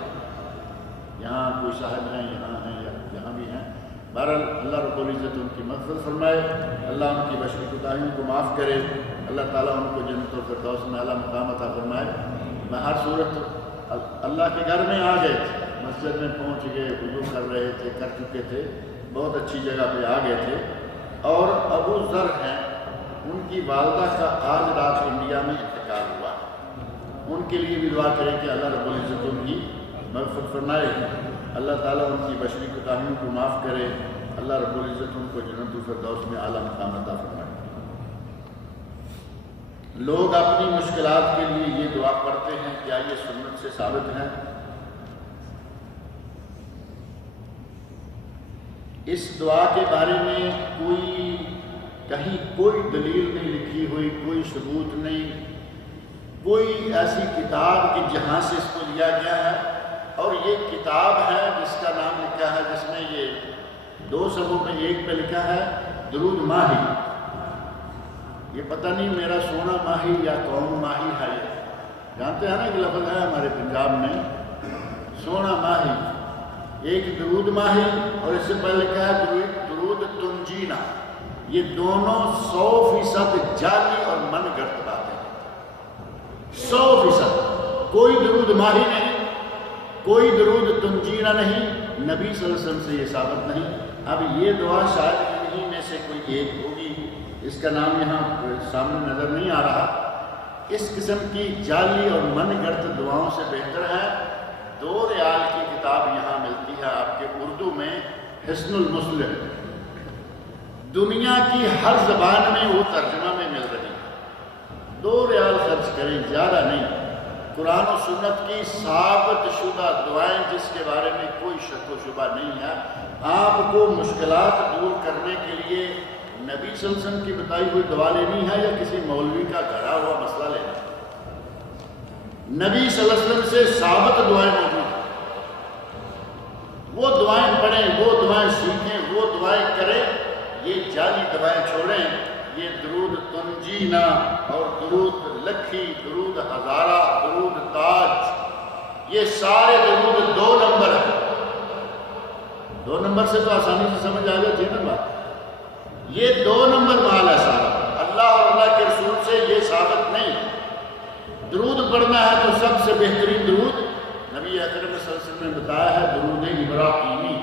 یہاں کوئی صاحب ہیں، یہاں ہیں یا یہاں بھی ہیں، بہرحال اللہ رب العزت ان کی مغفرت فرمائے، اللہ ان کی بشری کوتاہیوں کو معاف کرے، اللہ تعالیٰ ان کو جنت الفردوس میں اعلیٰ مقام عطا فرمائے۔ بہر صورت اللہ کے گھر میں آ گئے تھے، مسجد میں پہنچ گئے، وضو کر رہے تھے، کر چکے تھے، بہت اچھی جگہ پہ آ گئے تھے۔ اور ابو ذر ہیں، ان کی والدہ کا آج رات انڈیا میں انتقال ہوا، ان کے لیے بھی دعا کریں کہ اللہ رب العزت ان کی مغفرت فرمائے، اللہ تعالیٰ ان کی بشری کوتاہیوں کو معاف کرے، اللہ رب العزت ان کو جنت الفردوس میں اعلیٰ مقام عطا فرمائے۔ لوگ اپنی مشکلات کے لیے یہ دعا پڑھتے ہیں، کیا یہ سنت سے ثابت ہے؟ اس دعا کے بارے میں کہیں کوئی دلیل نہیں لکھی ہوئی، کوئی ثبوت نہیں، کوئی ایسی کتاب کہ جہاں سے اس کو لیا گیا ہے۔ اور یہ کتاب ہے جس کا نام لکھا ہے، جس میں یہ 2 صفحوں میں ایک پہ لکھا ہے درود ماہی۔ یہ پتہ نہیں میرا سونا ماہی یا قوم ماہی ہے، یہ جانتے ہیں نا ایک لفظ ہے ہمارے پنجاب میں سونا ماہی، ایک درود ماہی، اور اس سے پہلے لکھا ہے درود تنجینا۔ یہ دونوں 100% جعلی اور من گھڑت باتیں، 100%۔ کوئی درود ماہی نہیں، کوئی درود تنجینا نہیں، نبی صلی اللہ علیہ وسلم سے یہ ثابت نہیں۔ اب یہ دعا شاید انہی میں سے کوئی ایک ہوگی، اس کا نام یہاں سامنے نظر نہیں آ رہا۔ اس قسم کی جعلی اور من گھڑت دعاؤں سے بہتر ہے 2 ریال کی کتاب یہاں ملتی ہے آپ کے اردو میں، حسن المسلم، دنیا کی ہر زبان میں وہ ترجمہ میں مل رہی ہے۔ 2 ریال خرچ کریں، زیادہ نہیں۔ قرآن و سنت کی ثابت شدہ دعائیں جس کے بارے میں کوئی شک و شبہ نہیں ہے۔ آپ کو مشکلات دور کرنے کے لیے نبی صلی اللہ علیہ وسلم کی بتائی ہوئی دعا لینی ہے یا کسی مولوی کا گھڑا ہوا مسئلہ لینا ہے؟ نبی صلی اللہ علیہ وسلم سے ثابت دعائیں موجود ہیں، وہ دعائیں پڑھیں، وہ دعائیں سیکھیں، وہ دعائیں کریں، یہ جعلی دعائیں چھوڑیں۔ یہ درود تنجینا اور درود لکھی، درود ہزارہ، درود تاج، یہ سارے درود 2 نمبر ہیں۔ 2 نمبر سے تو آسانی سے سمجھ آ جاتی ہے نا بات، یہ 2 نمبر مال ہے سارا، اللہ اور اللہ کے رسول سے یہ ثابت نہیں۔ درود پڑھنا ہے تو سب سے بہترین درود نبی اکرم صلی اللہ علیہ وسلم نے بتایا ہے درود ابراہیمی،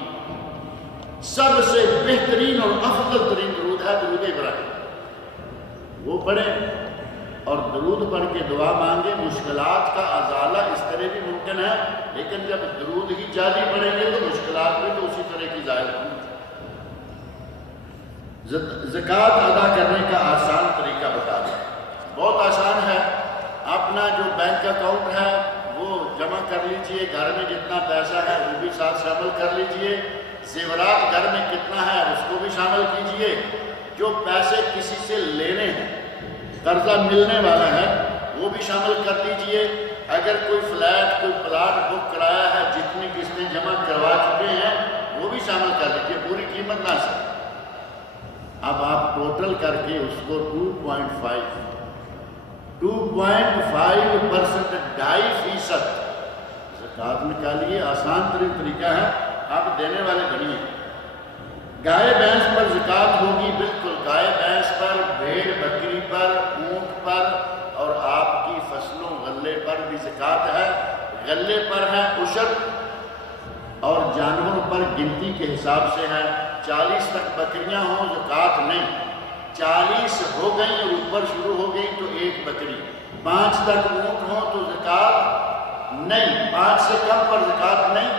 سب سے بہترین اور افضل ترین درود ہے درود ابراہیم، وہ پڑھیں اور درود پڑھ کے دعا مانگیں۔ مشکلات کا ازالہ اس طرح بھی ممکن ہے، لیکن جب درود ہی جعلی پڑھیں گے تو مشکلات بھی تو اسی طرح کی ظاہر ہوں گی۔ زکوٰۃ ادا کرنے کا آسان طریقہ بتا دیں۔ بہت آسان ہے، اپنا جو بینک اکاؤنٹ ہے وہ جمع کر لیجئے، گھر میں جتنا پیسہ ہے وہ بھی ساتھ شامل کر لیجئے، زیورات گھر میں کتنا ہے اس کو بھی شامل کیجئے، جو پیسے کسی سے لینے ہیں، قرضہ ملنے والا ہے وہ بھی شامل کر دیجئے، اگر کوئی فلیٹ کوئی پلاٹ بک کرایا ہے جتنی قسطیں جمع کروا چکے ہیں وہ بھی شامل کر لیجئے، پوری قیمت نہ سے۔ اب آپ ٹوٹل کر کے اس کو 2.5% 2.5% زکوٰۃ نکالیے، آسان ترین طریقہ ہے، آپ دینے والے بنیے۔ گائے بھینس پر زکوٰۃ ہوگی، بالکل گائے بھینس پر، بھیڑ بکری پر، اونٹ پر، اور آپ کی فصلوں غلے پر بھی زکوٰۃ ہے۔ غلے پر ہے عشر، اور جانوروں پر گنتی کے حساب سے ہے۔ 40 تک بکریاں ہوں زکوٰۃ نہیں، 40 ہو گئیں اور اوپر شروع ہو گئی تو 1 بکری، 5 تک اونٹ ہوں تو زکوٰۃ نہیں، 5 سے کم پر زکوٰۃ نہیں،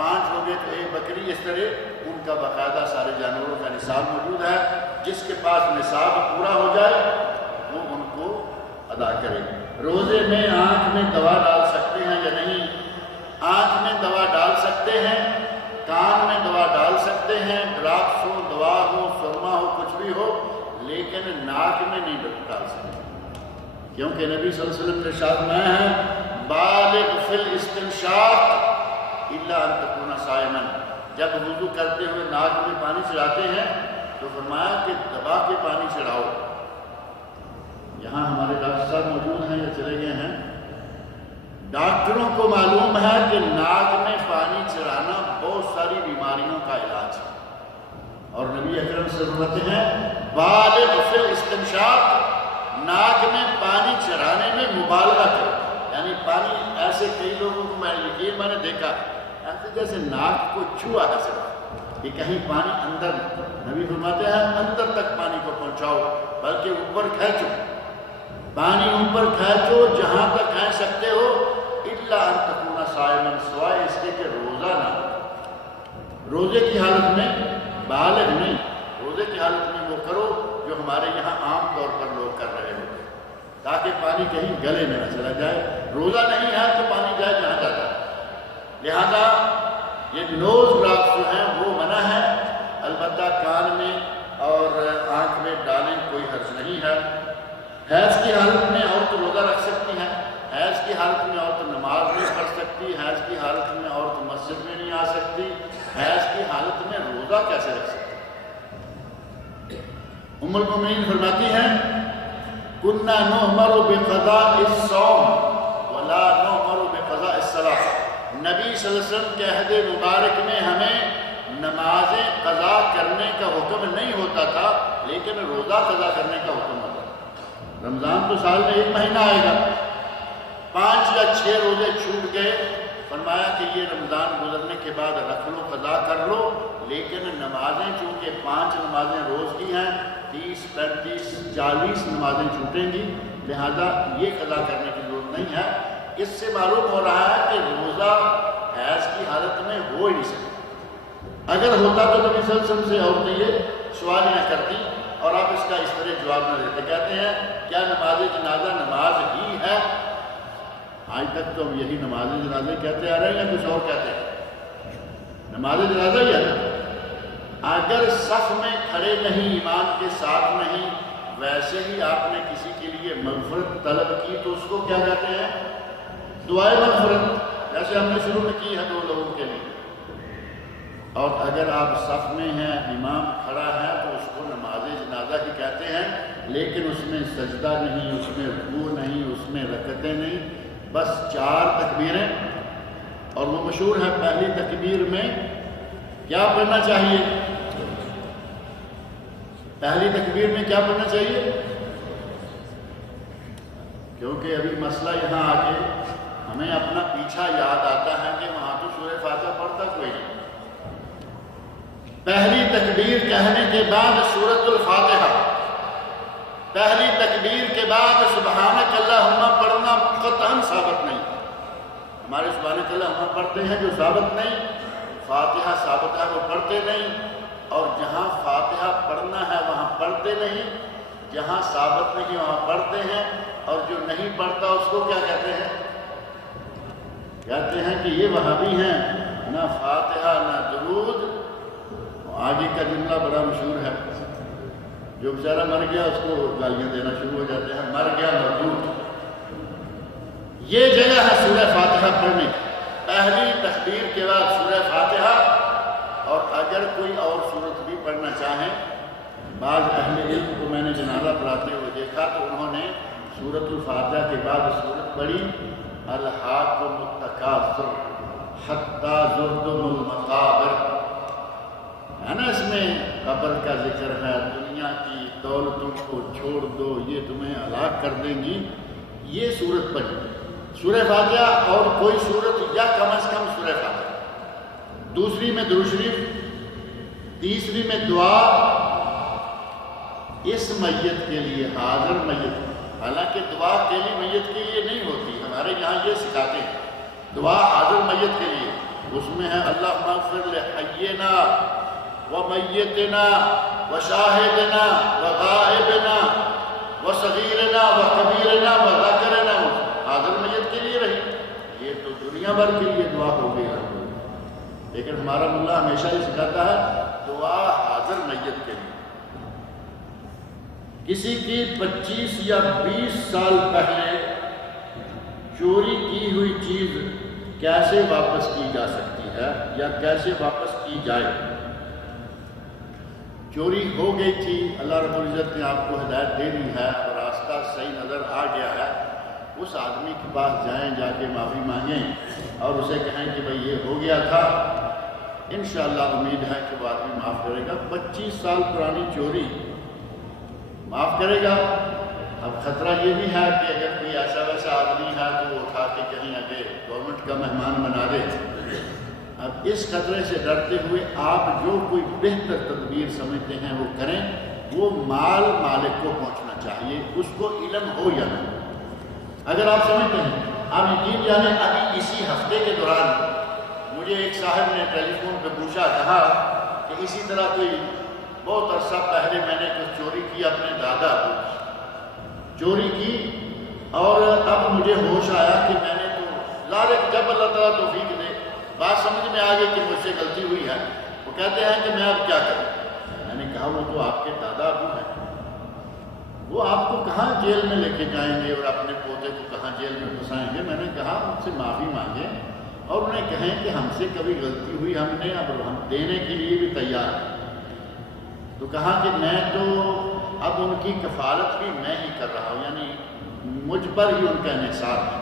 5 ہو گئے تو 1 بکری، اس طرح ان کا باقاعدہ سارے جانوروں کا نصاب موجود ہے۔ جس کے پاس نصاب پورا ہو جائے وہ ان کو ادا کرے۔ روزے میں آنکھ میں دوا ڈال سکتے ہیں یا نہیں؟ آنکھ میں دوا ڈال سکتے ہیں، کان میں دوا ڈال سکتے ہیں، ڈراپس ہو، دوا ہو، سرما ہو، کچھ بھی ہو، لیکن ناک میں نہیں ڈال سکتے، کیونکہ نبی صلی اللہ علیہ وسلم نے ارشاد فرمایا ہے بالغ فی الاستنشاق الا ان تکون صائما، جب وضو کرتے ہوئے ناک میں پانی چڑھاتے ہیں تو فرمایا کہ دبا کے پانی چڑھاؤ۔ یہاں ہمارے ڈاکٹر صاحب موجود ہیں یا چلے گئے ہیں؟ ڈاکٹروں کو معلوم ہے کہ ناک میں پانی چڑھانا بہت ساری بیماریوں کا علاج ہے، اور نبی اکرم صلی اللہ علیہ وسلم ہیں بالغ فی الاستنشاق، ناک میں پانی چڑھانے میں مبالغہ کرو، یعنی پانی ایسے کئی لوگوں کو میں نے دیکھا ایسے جیسے ناک کو چھوا ہے صرف کہ کہیں پانی اندر، نبی فرماتے ہیں اندر تک پانی کو پہنچاؤ، بلکہ اوپر کھینچو، پانی اوپر کھینچو جہاں تک کھینچ سکتے ہو، الا ان تکون صائما، سوائے اس کے کہ روزہ نہ ہو۔ روزے کی حالت میں بالغ نہیں، روزے کی حالت میں وہ کرو جو ہمارے یہاں عام طور پر لوگ کر رہے ہوتے ہیں، تاکہ پانی کہیں گلے میں نہ چلا جائے۔ روزہ نہیں ہے تو پانی جائے جہاں جاتا ہے، لہذا یہ نوز ڈراپس جو ہیں وہ منع ہے، البتہ کان میں اور آنکھ میں ڈالیں کوئی حرج نہیں ہے۔ حیض کی حالت میں عورت روزہ رکھ سکتی ہے، حیض کی حالت میں عورت نماز نہیں پڑھ سکتی، حیض کی حالت میں عورت مسجد میں نہیں آ سکتی، حیض کی حالت میں روزہ کیسے رکھ سکتی؟ ام المؤمنین فرماتی ہیں کنا نؤمر بقضاء الصوم ولا نؤمر بقضاء الصلاۃ، نبی صلی اللہ علیہ وسلم کے عہد مبارک میں ہمیں نمازیں قضا کرنے کا حکم نہیں ہوتا تھا، لیکن روزہ قضا کرنے کا حکم ہوتا تھا۔ رمضان تو سال میں 1 مہینہ آئے گا، 5 یا 6 روزے چھوٹ گئے، فرمایا کہ یہ رمضان گزرنے کے بعد رکھ لو، قضا کر لو، لیکن نمازیں چونکہ 5 نمازیں روز کی ہیں، 30 35 40 نمازیں چھوٹیں گی، لہذا یہ قضا کرنے کی ضرورت نہیں ہے۔ اس سے معلوم ہو رہا ہے کہ روزہ حیض کی حالت میں ہو ہی نہیں سکتا، اگر ہوتا تو نبی صلی اللہ علیہ وسلم سے عورتیں یہ سوال نہ کرتی اور آپ اس کا اس طرح جواب نہ دیتے۔ کہتے ہیں کیا نماز جنازہ نماز ہی ہے؟ آج تک تو ہم یہی نماز جنازہ کہتے آ رہے ہیں یا کچھ اور کہتے ہیں؟ نماز جنازہ ہی ہے۔ اگر صف میں کھڑے نہیں، امام کے ساتھ نہیں، ویسے ہی آپ نے کسی کے لیے مغفرت طلب کی تو اس کو کیا کہتے ہیں؟ دعائے مغفرت، جیسے ہم نے شروع میں کی ہے 2 لوگوں کے لیے۔ اور اگر آپ صف میں ہیں، امام کھڑا ہے تو اس کو نماز جنازہ ہی کہتے ہیں، لیکن اس میں سجدہ نہیں، اس میں رکوع نہیں، اس میں رکعتیں نہیں، بس 4 تکبیریں، اور وہ مشہور ہے پہلی تکبیر میں کیا پڑھنا چاہیے؟ پہلی تکبیر میں کیا پڑھنا چاہیے؟ کیونکہ ابھی مسئلہ یہاں آ کے ہمیں اپنا پیچھا یاد آتا ہے کہ وہاں تو سورہ فاتحہ پڑھتا کوئی نہیں۔ پہلی تکبیر کہنے کے بعد سورۃ الفاتحہ، پہلی تکبیر کے بعد سبحانک اللہم پڑھنا قطعاً ثابت نہیں۔ ہمارے سبحانک اللہم پڑھتے ہیں جو ثابت نہیں، فاتحہ ثابت ہے وہ پڑھتے نہیں، اور جہاں فاتحہ پڑھنا ہے وہاں پڑھتے نہیں، جہاں ثابت نہیں وہاں پڑھتے ہیں، اور جو نہیں پڑھتا اس کو کیا کہتے ہیں؟ کہتے ہیں کہ یہ وہابی ہیں، نہ فاتحہ نہ درود۔ آگے کا جملہ بڑا مشہور ہے، جو بیچارہ مر گیا اس کو گالیاں دینا شروع ہو جاتے ہیں، مر گیا مردود۔ یہ جگہ ہے سورہ فاتحہ پڑھنے کی، پہلی تکبیر کے بعد سورہ فاتحہ، اور اگر کوئی اور سورت بھی پڑھنا چاہیں، بعض اہل علم کو میں نے جنازہ پڑھاتے ہوئے دیکھا تو انہوں نے سورۃ الفاتحہ کے بعد سورت پڑھی الہاکم التکاثر حتی زرتم المقابر، ہے نا، اس میں قبر کا ذکر ہے، دنیا کی دولتوں کو چھوڑ دو، یہ تمہیں ہلاک کر دیں گی، یہ سورت پڑھی۔ سورہ فاتحہ اور کوئی سورت یا کم از کم سورہ فاتحہ، دوسری میں درود شریف، تیسری میں دعا اس میت کے لیے، حاضر میت، حالانکہ دعا اکیلی میت کے لیے نہیں ہوتی، ہمارے یہاں یہ سکھاتے ہیں دعا حاضر میت کے لیے، اس میں ہے اللہم اغفر لحینا ومیتنا وشاہدنا وغائبنا وصغیرنا وکبیرنا وذکرنا، حاضر میت کے لیے رہی، یہ تو دنیا بھر کے لیے دعا ہو گئی ہے، لیکن ہمارا ملا ہمیشہ ہی سکھاتا ہے دعا حاضر میت کے لیے۔ کسی کی 25 یا 20 سال پہلے چوری کی ہوئی چیز کیسے واپس کی جا سکتی ہے یا کیسے واپس کی جائے؟ چوری ہو گئی تھی، اللہ رب العزت نے آپ کو ہدایت دے دی ہے اور راستہ صحیح نظر آ گیا ہے، اس آدمی کے پاس جائیں، جا کے معافی مانگیں اور اسے کہیں کہ بھئی یہ ہو گیا تھا، انشاءاللہ امید ہے کہ وہ آدمی معاف کرے گا۔ 25 سال پرانی چوری معاف کرے گا۔ اب خطرہ یہ بھی ہے کہ اگر کوئی ایسا ویسا آدمی ہے تو وہ اٹھا کے کہیں آگے گورنمنٹ کا مہمان بنا دے۔ اب اس خطرے سے ڈرتے ہوئے آپ جو کوئی بہتر تدبیر سمجھتے ہیں وہ کریں، وہ مال مالک کو پہنچنا چاہیے، اس کو علم ہو یا نہ۔ اگر آپ سمجھتے ہیں، آپ یقین جانیں ابھی اسی ہفتے کے دوران مجھے ایک صاحب نے ٹیلی فون پہ پوچھا، کہا کہ اسی طرح کوئی بہت عرصہ پہلے میں نے کچھ چوری کی، اپنے دادا کو چوری کی، اور اب مجھے ہوش آیا کہ میں نے تو ظاہر جب اللہ تعالیٰ توفیق دے بات سمجھ میں آ گئی کہ مجھ سے غلطی ہوئی ہے، وہ کہتے ہیں کہ میں اب کیا کروں؟ میں نے کہا وہ تو آپ کے دادا ابو ہیں، وہ آپ کو کہاں جیل میں لے کے جائیں گے اور اپنے پوتے کو کہاں جیل میں پھنسائیں گے؟ میں نے کہا ان سے معافی مانگیں اور انہیں کہیں کہ ہم سے کبھی غلطی ہوئی، ہم نے اب ہم دینے کے لیے بھی تیار ہیں۔ تو کہا کہ میں تو اب ان کی کفالت بھی میں ہی کر رہا ہوں، یعنی مجھ پر ہی ان کا انحصار ہے۔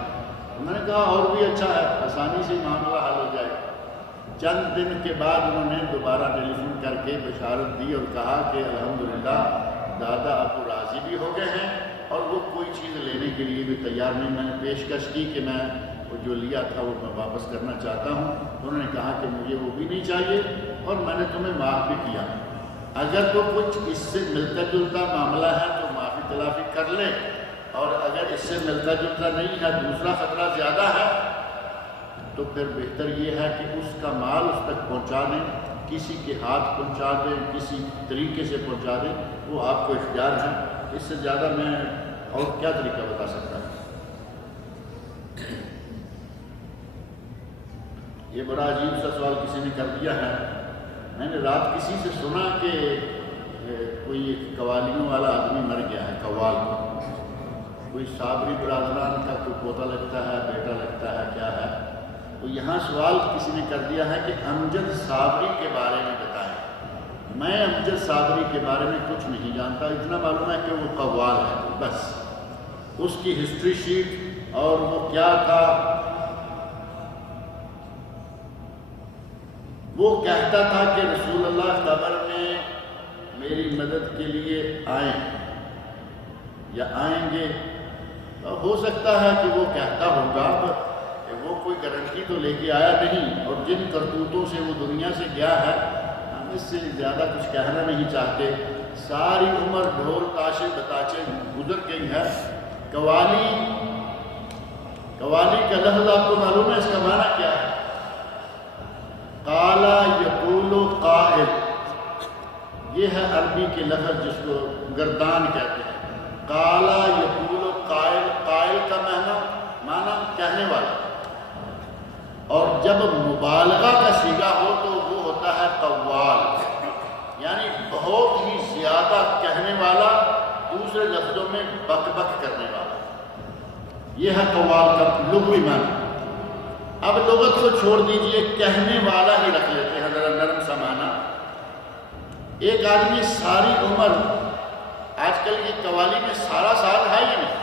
میں نے کہا اور بھی اچھا ہے، آسانی سے معاملہ حل ہو جائے گا۔ چند دن کے بعد انہوں نے دوبارہ ٹیلی فون کر کے بشارت دی اور کہا کہ الحمدللہ دادا ابو راضی بھی ہو گئے ہیں اور وہ کوئی چیز لینے کے لیے بھی تیار نہیں۔ میں نے پیشکش کی کہ میں وہ جو لیا تھا وہ میں واپس کرنا چاہتا ہوں، انہوں نے کہا کہ مجھے وہ بھی نہیں چاہیے اور میں نے تمہیں معاف بھی کیا۔ اگر تو کچھ اس سے ملتا جلتا معاملہ ہے تو معافی تلافی کر لیں، اور اگر اس سے ملتا جلتا نہیں ہے، دوسرا خطرہ زیادہ ہے، تو پھر بہتر یہ ہے کہ اس کا مال اس تک پہنچا دیں، کسی کے ہاتھ پہنچا دیں، کسی طریقے سے پہنچا دیں، وہ آپ کو اختیار ہے۔ اس سے زیادہ میں اور کیا طریقہ بتا سکتا ہوں؟ یہ بڑا عجیب سا سوال کسی نے کر دیا ہے۔ میں نے رات کسی سے سنا کہ کوئی قوالیوں والا آدمی مر گیا ہے، قوال کوئی صابری برادران کا کوئی پوتا لگتا ہے، بیٹا لگتا ہے، کیا ہے؟ تو یہاں سوال کسی نے کر دیا ہے کہ امجد صابری کے بارے میں بتائیں۔ میں امجد صابری کے بارے میں کچھ نہیں جانتا، اتنا معلوم ہے کہ وہ قوال ہے، بس اس کی ہسٹری شیٹ اور وہ کیا تھا، وہ کہتا تھا کہ رسول اللہ قبر میں میری مدد کے لیے آئیں یا آئیں گے۔ ہو سکتا ہے کہ وہ کہتا ہوگا، کہ وہ کوئی گارنٹی تو لے کے آیا نہیں، اور جن کرتوتوں سے وہ دنیا سے گیا ہے ہم اس سے زیادہ کچھ کہنا نہیں چاہتے۔ ساری عمر ڈھول تاشے بتاچے گزر گئی ہے۔ قوالی کا لفظ آپ کو معلوم ہے اس کا معنی کیا ہے؟ قال یقول قائل، یہ ہے عربی کے لفظ جس کو گردان کہتے ہیں۔ قال یقول قائل، قائل کا معنی کہنے والا، اور جب مبالغہ کا صیغہ ہو تو وہ ہوتا ہے قوال، یعنی بہت ہی زیادہ کہنے والا، دوسرے لفظوں میں بک بک کرنے والا، یہ ہے قوال کا لغوی معنی۔ اب لغت کو چھوڑ دیجئے، کہنے والا ہی رکھ لیتے ہیں ذرا نرم سا معنی۔ ایک آدمی ساری عمر، آج کل کی قوالی میں سارا سال ہے یا نہیں؟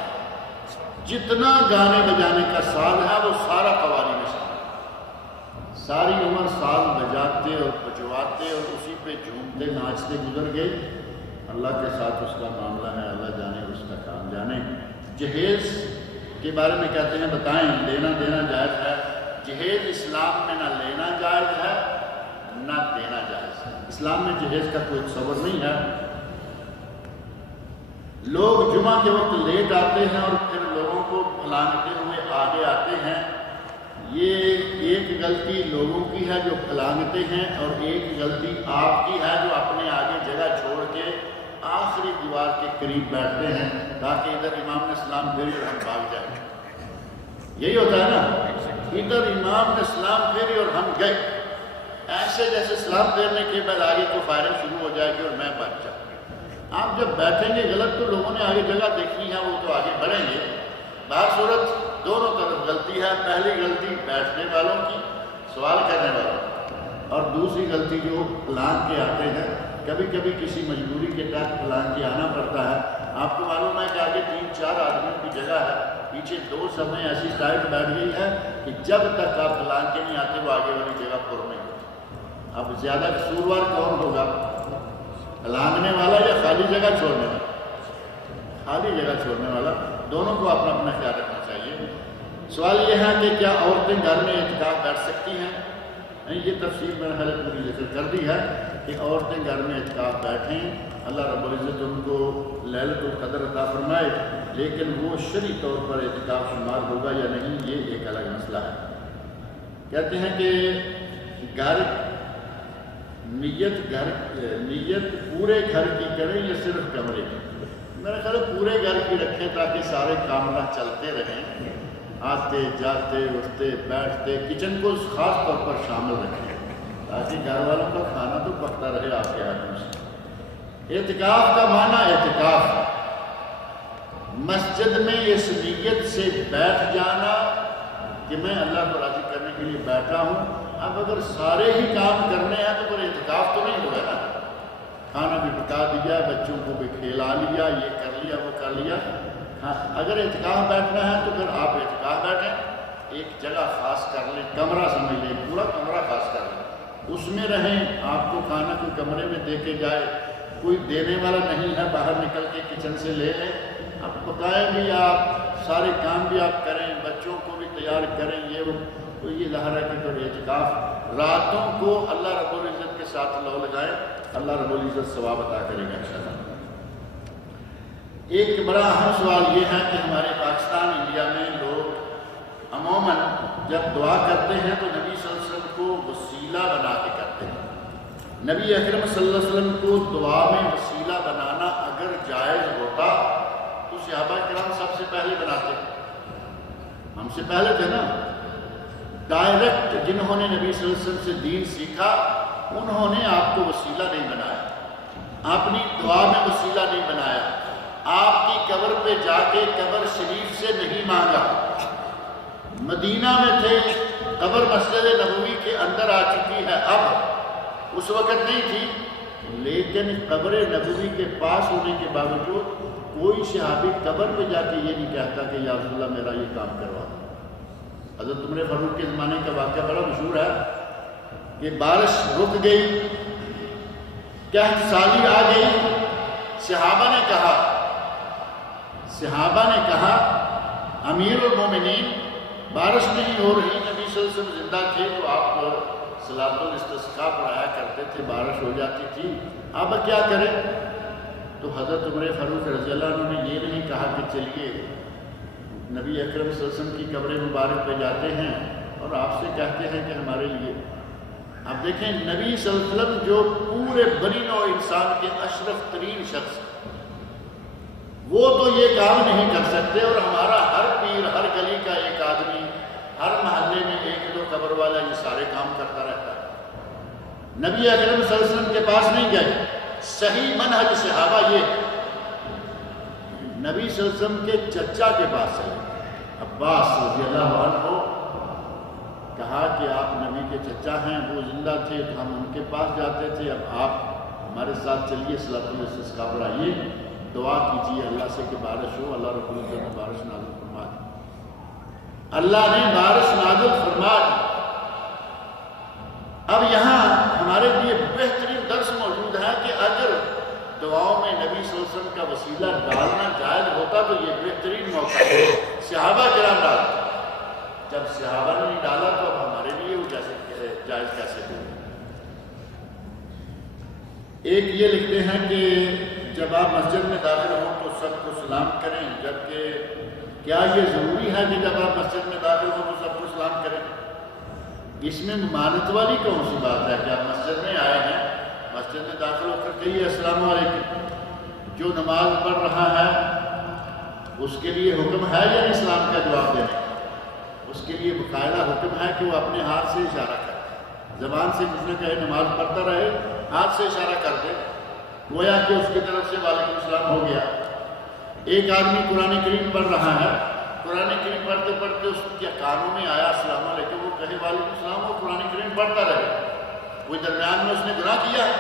جتنا گانے بجانے کا سال ہے وہ سارا قوالی میں شامل ہے۔ ساری عمر سال بجاتے اور بجواتے اور اسی پہ جھومتے ناچتے گزر گئے۔ اللہ کے ساتھ اس کا معاملہ ہے، اللہ جانے اس کا کام جانے۔ جہیز کے بارے میں کہتے ہیں بتائیں، لینا دینا جائز ہے؟ جہیز اسلام میں نہ لینا جائز ہے نہ دینا جائز ہے۔ اسلام میں جہیز کا کوئی تصور نہیں ہے۔ لوگ جمعہ کے وقت لیٹ آتے ہیں اور پھر لوگوں کو پھلانگتے ہوئے آگے آتے ہیں، یہ ایک غلطی لوگوں کی ہے جو پلانگتے ہیں، اور ایک غلطی آپ کی ہے جو اپنے آگے جگہ چھوڑ کے آخری دیوار کے قریب بیٹھتے ہیں تاکہ ادھر امام نے سلام پھیری اور ہم بھاگ جائیں۔ یہی ہوتا ہے نا، ادھر امام نے سلام پھیری اور ہم گئے، ایسے جیسے سلام پھیرنے کے بعد آگے کو فائرنگ شروع ہو جائے گی اور میں بچ جاؤں۔ آپ جب بیٹھیں گے غلط تو لوگوں نے آگے جگہ دیکھنی ہے، وہ تو آگے بڑھیں گے۔ بہر صورت دونوں طرف غلطی ہے، پہلی غلطی بیٹھنے والوں کی، سوال کرنے والوں، اور دوسری غلطی جو پلان کے آتے ہیں، کبھی کبھی کسی مجبوری کے تحت پلان کے آنا پڑتا ہے۔ آپ کو معلوم ہے کہ آگے 3-4 آدمیوں کی جگہ ہے، پیچھے 2 سمیں ایسی ٹائٹ بیٹھ گئی ہے کہ جب تک آپ پلان کے نہیں آتے وہ آگے والی جگہ پر نہیں ہوتی۔ اب زیادہ قصوروار کون ہوگا، لانگنے والا یا خالی جگہ چھوڑنے والا؟ خالی جگہ چھوڑنے والا۔ دونوں کو اپنا اپنا خیال رکھنا چاہیے۔ سوال یہ ہے کہ کیا عورتیں گھر میں اعتکاف بیٹھ سکتی ہیں؟ نہیں، یہ تفصیل میں نے حضرت پوری ذکر کر دی ہے کہ عورتیں گھر میں اعتکاف بیٹھیں، اللہ رب العزت ان کو لیلۃ القدر عطا فرمائے، لیکن وہ شرعی طور پر اعتکاف شمار ہوگا یا نہیں یہ ایک الگ مسئلہ ہے۔ کہتے ہیں کہ نیت پورے گھر کی کریں یا صرف کمرے کی؟ میرا خیال ہے پورے گھر کی رکھیں تاکہ سارے کام چلتے رہیں، آتے جاتے اٹھتے بیٹھتے، کچن کو خاص طور پر شامل رکھیں تاکہ گھر والوں کا کھانا تو پکتا رہے آپ کے ہاتھوں سے۔ اعتکاف کا معنی اعتکاف ہے، مسجد میں اس نیت سے بیٹھ جانا کہ میں اللہ کو راضی کرنے کے لیے بیٹھا ہوں۔ اب اگر سارے ہی کام کرنے ہیں تو پھر اعتکاف تو نہیں ہوگا نا، کھانا بھی پکا دیا، بچوں کو بھی کھلا لیا، یہ کر لیا وہ کر لیا۔ ہاں، اگر اعتکاف بیٹھنا ہے تو پھر آپ اعتکاف بیٹھیں، ایک جگہ خاص کر لیں، کمرہ سمجھ لیں، پورا کمرہ خاص کر لیں، اس میں رہیں۔ آپ کو کھانا کوئی کمرے میں دے کے جائے، کوئی دینے والا نہیں ہے، باہر نکل کے کچن سے لے لیں، اب پکائیں بھی آپ، سارے کام بھی آپ کریں، بچوں کو بھی تیار کریں، یہ وہ، تو یہ ظاہر ہے کہ پھر اعتکاف راتوں کو اللہ رب العزت کے ساتھ لو لگائیں، اللہ رب العزت ثواب عطا کرے گا انشاءاللہ۔ ایک بڑا اہم سوال یہ ہے کہ ہمارے پاکستان انڈیا میں لوگ عموماً جب دعا کرتے ہیں تو نبی صلی اللہ علیہ وسلم کو وسیلہ بنا کے کرتے ہیں۔ نبی اکرم صلی اللہ علیہ وسلم کو دعا میں وسیلہ بنانا اگر جائز ہوتا تو صحابہ کرام سب سے پہلے بناتے، ہم سے پہلے تھے نا۔ ڈائریکٹ جنہوں نے نبی صلی اللہ علیہ وسلم سے دین سیکھا انہوں نے آپ کو وسیلہ نہیں بنایا، اپنی دعا میں وسیلہ نہیں بنایا، آپ کی قبر پہ جا کے قبر شریف سے نہیں مانگا۔ مدینہ میں تھے، قبر مسجد نبوی کے اندر آ چکی ہے، اب اس وقت نہیں تھی، لیکن قبر نبوی کے پاس ہونے کے باوجود کوئی صحابی قبر پہ جا کے یہ نہیں کہتا کہ یا رسول اللہ میرا یہ کام کروا۔ حضرت عمر فاروق کے زمانے کا واقعہ بڑا مشہور ہے کہ بارش رک گئی، قحط سالی آ گئی، صحابہ نے کہا امیر المومنین بارش نہیں ہو رہی، نبی صلی اللہ علیہ وسلم زندہ تھے تو آپ صلاۃ الاستسقاء پڑھایا کرتے تھے، بارش ہو جاتی تھی، اب کیا کریں؟ تو حضرت عمر فاروق رضی اللہ عنہ نے یہ نہیں کہا کہ چلیے نبی اکرم صلی اللہ علیہ وسلم کی قبر مبارک پہ جاتے ہیں اور آپ سے کہتے ہیں کہ ہمارے لیے۔ اب دیکھیں نبی صلی اللہ علیہ وسلم جو پورے بنی نوع انسان کے اشرف ترین شخص، وہ تو یہ کام نہیں کر سکتے، اور ہمارا ہر پیر، ہر گلی کا ایک آدمی، ہر محلے میں 1-2 قبر والا یہ سارے کام کرتا رہتا ہے۔ نبی اکرم صلی اللہ علیہ وسلم کے پاس نہیں گئے۔ صحیح منہج صحابہ یہ نبی صلی اللہ علیہ وسلم کے چچا کے پاس ہے، عباس رضی اللہ عنہ، کہا کہ آپ نبی کے چچا ہیں، وہ زندہ تھے تو ہم ان کے پاس جاتے تھے، اب آپ ہمارے ساتھ چلیے، صلاۃ الاستسقاء پڑھائیے، دعا کیجیے اللہ سے کہ بارش ہو، اللہ رب العزت نے بارش نازل فرما دی۔ اللہ نے بارش نازل فرما دی۔ اب یہاں ہمارے لیے بہترین درس موجود ہے کہ اگر دعاؤں میں نبی صلی اللہ علیہ وسلم کا وسیلہ ڈالنا جائز ہوتا تو یہ بہترین موقع ہے۔ صحابہ کرام ڈالتے، جب صحابہ نے نہیں ڈالا تو اب ہمارے لیے وہ جائز کیسے ہو؟ ایک یہ لکھتے ہیں کہ جب آپ مسجد میں داخل ہوں تو سب کو سلام کریں، جبکہ کیا یہ ضروری ہے کہ جب آپ مسجد میں داخل ہوں تو سب کو سلام کریں؟ اس میں ممانت والی کون سی بات ہے کہ آپ مسجد میں آئے ہیں، مسجد میں داخل ہو کر کہیے السلام علیکم. جو نماز پڑھ رہا ہے اس کے لیے حکم ہے یا اسلام کا جواب دینے کا؟ اس کے لیے باقاعدہ حکم ہے کہ وہ اپنے ہاتھ سے اشارہ کرے. زبان سے کچھ نہ کہے، نماز پڑھتا رہے، ہاتھ سے اشارہ کر دے، گویا کہ اس کی طرف سے وعلیکم السلام ہو گیا. ایک آدمی قرآن کریم پڑھ رہا ہے، قرآن کریم پڑھتے پڑھتے اس کے کانوں میں آیا السلام علیکم، وہ کہے وعلیکم السلام، وہ قرآن کریم پڑھتا رہے. کوئی درمیان میں اس نے گناہ کیا ہے؟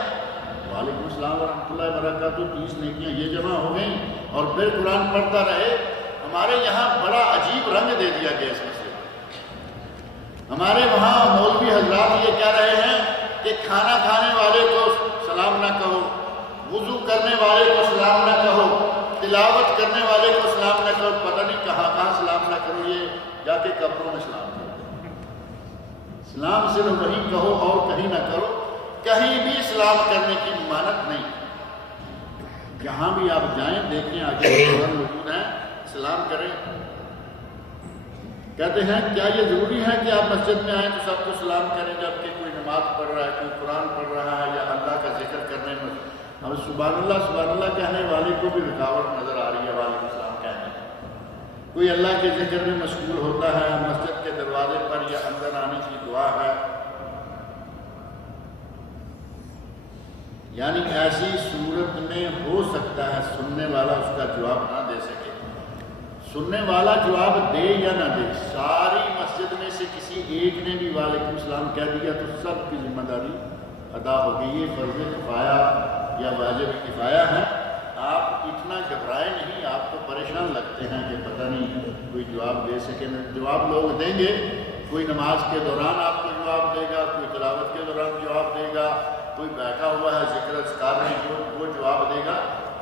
وعلیکم السلام ورحمۃ اللہ وبرکاتہ، 30 نیکیاں یہ جمع ہو گئیں، اور پھر قرآن پڑھتا رہے. ہمارے یہاں بڑا عجیب رنگ دے دیا گیا اس مسئلے کو. ہمارے وہاں مولوی حضرات یہ کہہ رہے ہیں کہ کھانا کھانے والے کو سلام نہ کہو، وضو کرنے والے کو سلام نہ کہو، تلاوت کرنے والے کو سلام نہ کرو. پتہ نہیں کہاں کہاں سلام نہ کرو، یہ جا کے قبروں میں سلام کرو. سلام صرف وہیں کہو اور کہیں نہ کرو. کہیں بھی سلام کرنے کی ممانعت نہیں. جہاں بھی آپ جائیں دیکھیں آگے موجود ہیں، سلام کریں. کہتے ہیں کیا یہ ضروری ہے کہ آپ مسجد میں آئیں تو سب کو سلام کریں جبکہ کوئی نماز پڑھ رہا ہے، کوئی قرآن پڑھ رہا ہے یا اللہ کا ذکر کرنے میں؟ اب سبحان اللہ کہنے والے کو بھی رکاوٹ نظر آ رہی ہے وعلیکم السلام کہنے. کوئی اللہ کے ذکر میں مشغول ہوتا ہے، مسجد کے دروازے پر یا اندر آنے کی دعا ہے. یعنی ایسی صورت میں ہو سکتا ہے سننے والا اس کا جواب نہ دے سکے. سننے والا جواب دے یا نہ دے، ساری مسجد میں سے کسی ایک نے بھی وعلیکم السلام کہہ دیا تو سب کی ذمہ داری ادا ہوگی. یہ فرض کفایہ یا واجب کفایہ ہے. آپ اتنا گھبرائے نہیں، آپ کو پریشان لگتے ہیں کہ پتہ نہیں کوئی جواب دے سکے. جواب لوگ دیں گے. کوئی نماز کے دوران آپ کو جواب دے گا، کوئی تلاوت کے دوران جواب دے گا، کوئی بیٹھا ہوا ہے ذکر اذکار میں وہ جواب دے گا.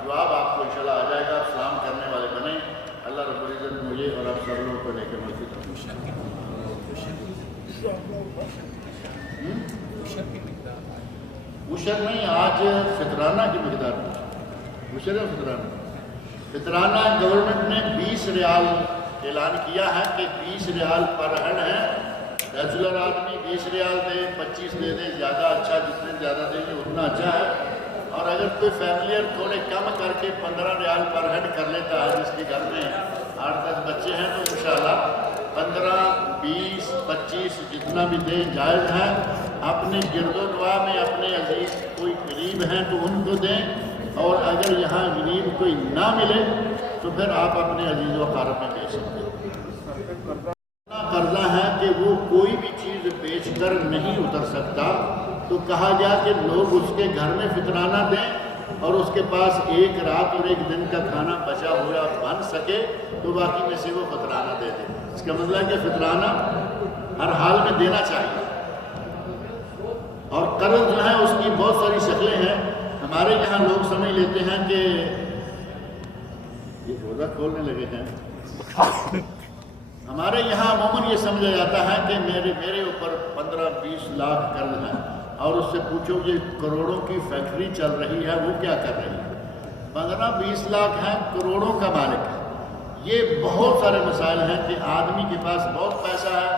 جواب آپ کو انشاءاللہ آ جائے گا. سلام کرنے والے بنیں. اللہ رب العزت مجھے اور آپ سب لوگوں کو لے کے مسجد عشر نہیں، آج فطرانہ کی مقدار عشر ہے. فطرانہ گورنمنٹ نے 20 ریال اعلان کیا ہے کہ 20 ریال پر ہیڈ ہے. بیچلر آدمی 20 ریال دے، 25 دے دے، زیادہ اچھا، جتنے زیادہ دیں گے اتنا اچھا ہے. اور اگر کوئی فیملیئر تھوڑے کم کر کے 15 ریال پر ہیڈ کر لیتا ہے، جس کے گھر میں 8-10 بچے ہیں، تو انشاءاللہ 15، 20، 25 جتنا بھی دیں جائز ہے. اپنے گرد و نواح میں اپنے عزیز کوئی قریب ہیں تو ان کو دیں، اور اگر یہاں غریب کوئی نہ ملے تو پھر آپ اپنے عزیز و اقارب میں دے سکتے ہیں. قرضہ ہے کہ وہ کوئی بھی چیز بیچ کر نہیں اتر سکتا، تو کہا گیا کہ لوگ اس کے گھر میں فطرانہ دیں اور اس کے پاس ایک رات اور ایک دن کا کھانا بچا ہوا بن سکے تو باقی میں سے وہ فطرانہ دے دیں. اس کا مطلب ہے کہ فطرانہ ہر حال میں دینا چاہیے. اور قرض جو ہے اس کی بہت ساری شکلیں ہیں. ہمارے یہاں لوگ سمجھ لیتے ہیں کہ یہ روزہ کھولنے لگے ہیں. ہمارے یہاں عموماً یہ سمجھا جاتا ہے کہ میرے اوپر 15-20 لاکھ قرض ہیں، اور اس سے پوچھو یہ کروڑوں کی فیکٹری چل رہی ہے، وہ کیا کر رہی ہے؟ 15-20 لاکھ ہیں، کروڑوں کا مالک ہے. یہ بہت سارے مسائل ہیں کہ آدمی کے پاس بہت پیسہ ہے،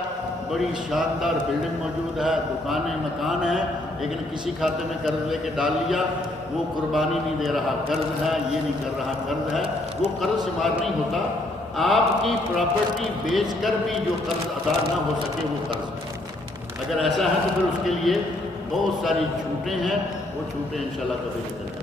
بڑی شاندار بلڈنگ موجود ہے، دکانیں مکان ہیں، لیکن کسی کھاتے میں قرض لے کے ڈال لیا. وہ قربانی نہیں دے رہا، قرض ہے. یہ نہیں کر رہا، قرض ہے. وہ قرض شمار نہیں ہوتا. آپ کی پراپرٹی بیچ کر بھی جو قرض ادا نہ ہو سکے وہ قرض. اگر ایسا ہے تو پھر اس کے لیے بہت ساری چھوٹیں ہیں. وہ چھوٹیں انشاءاللہ کبھی نہیں.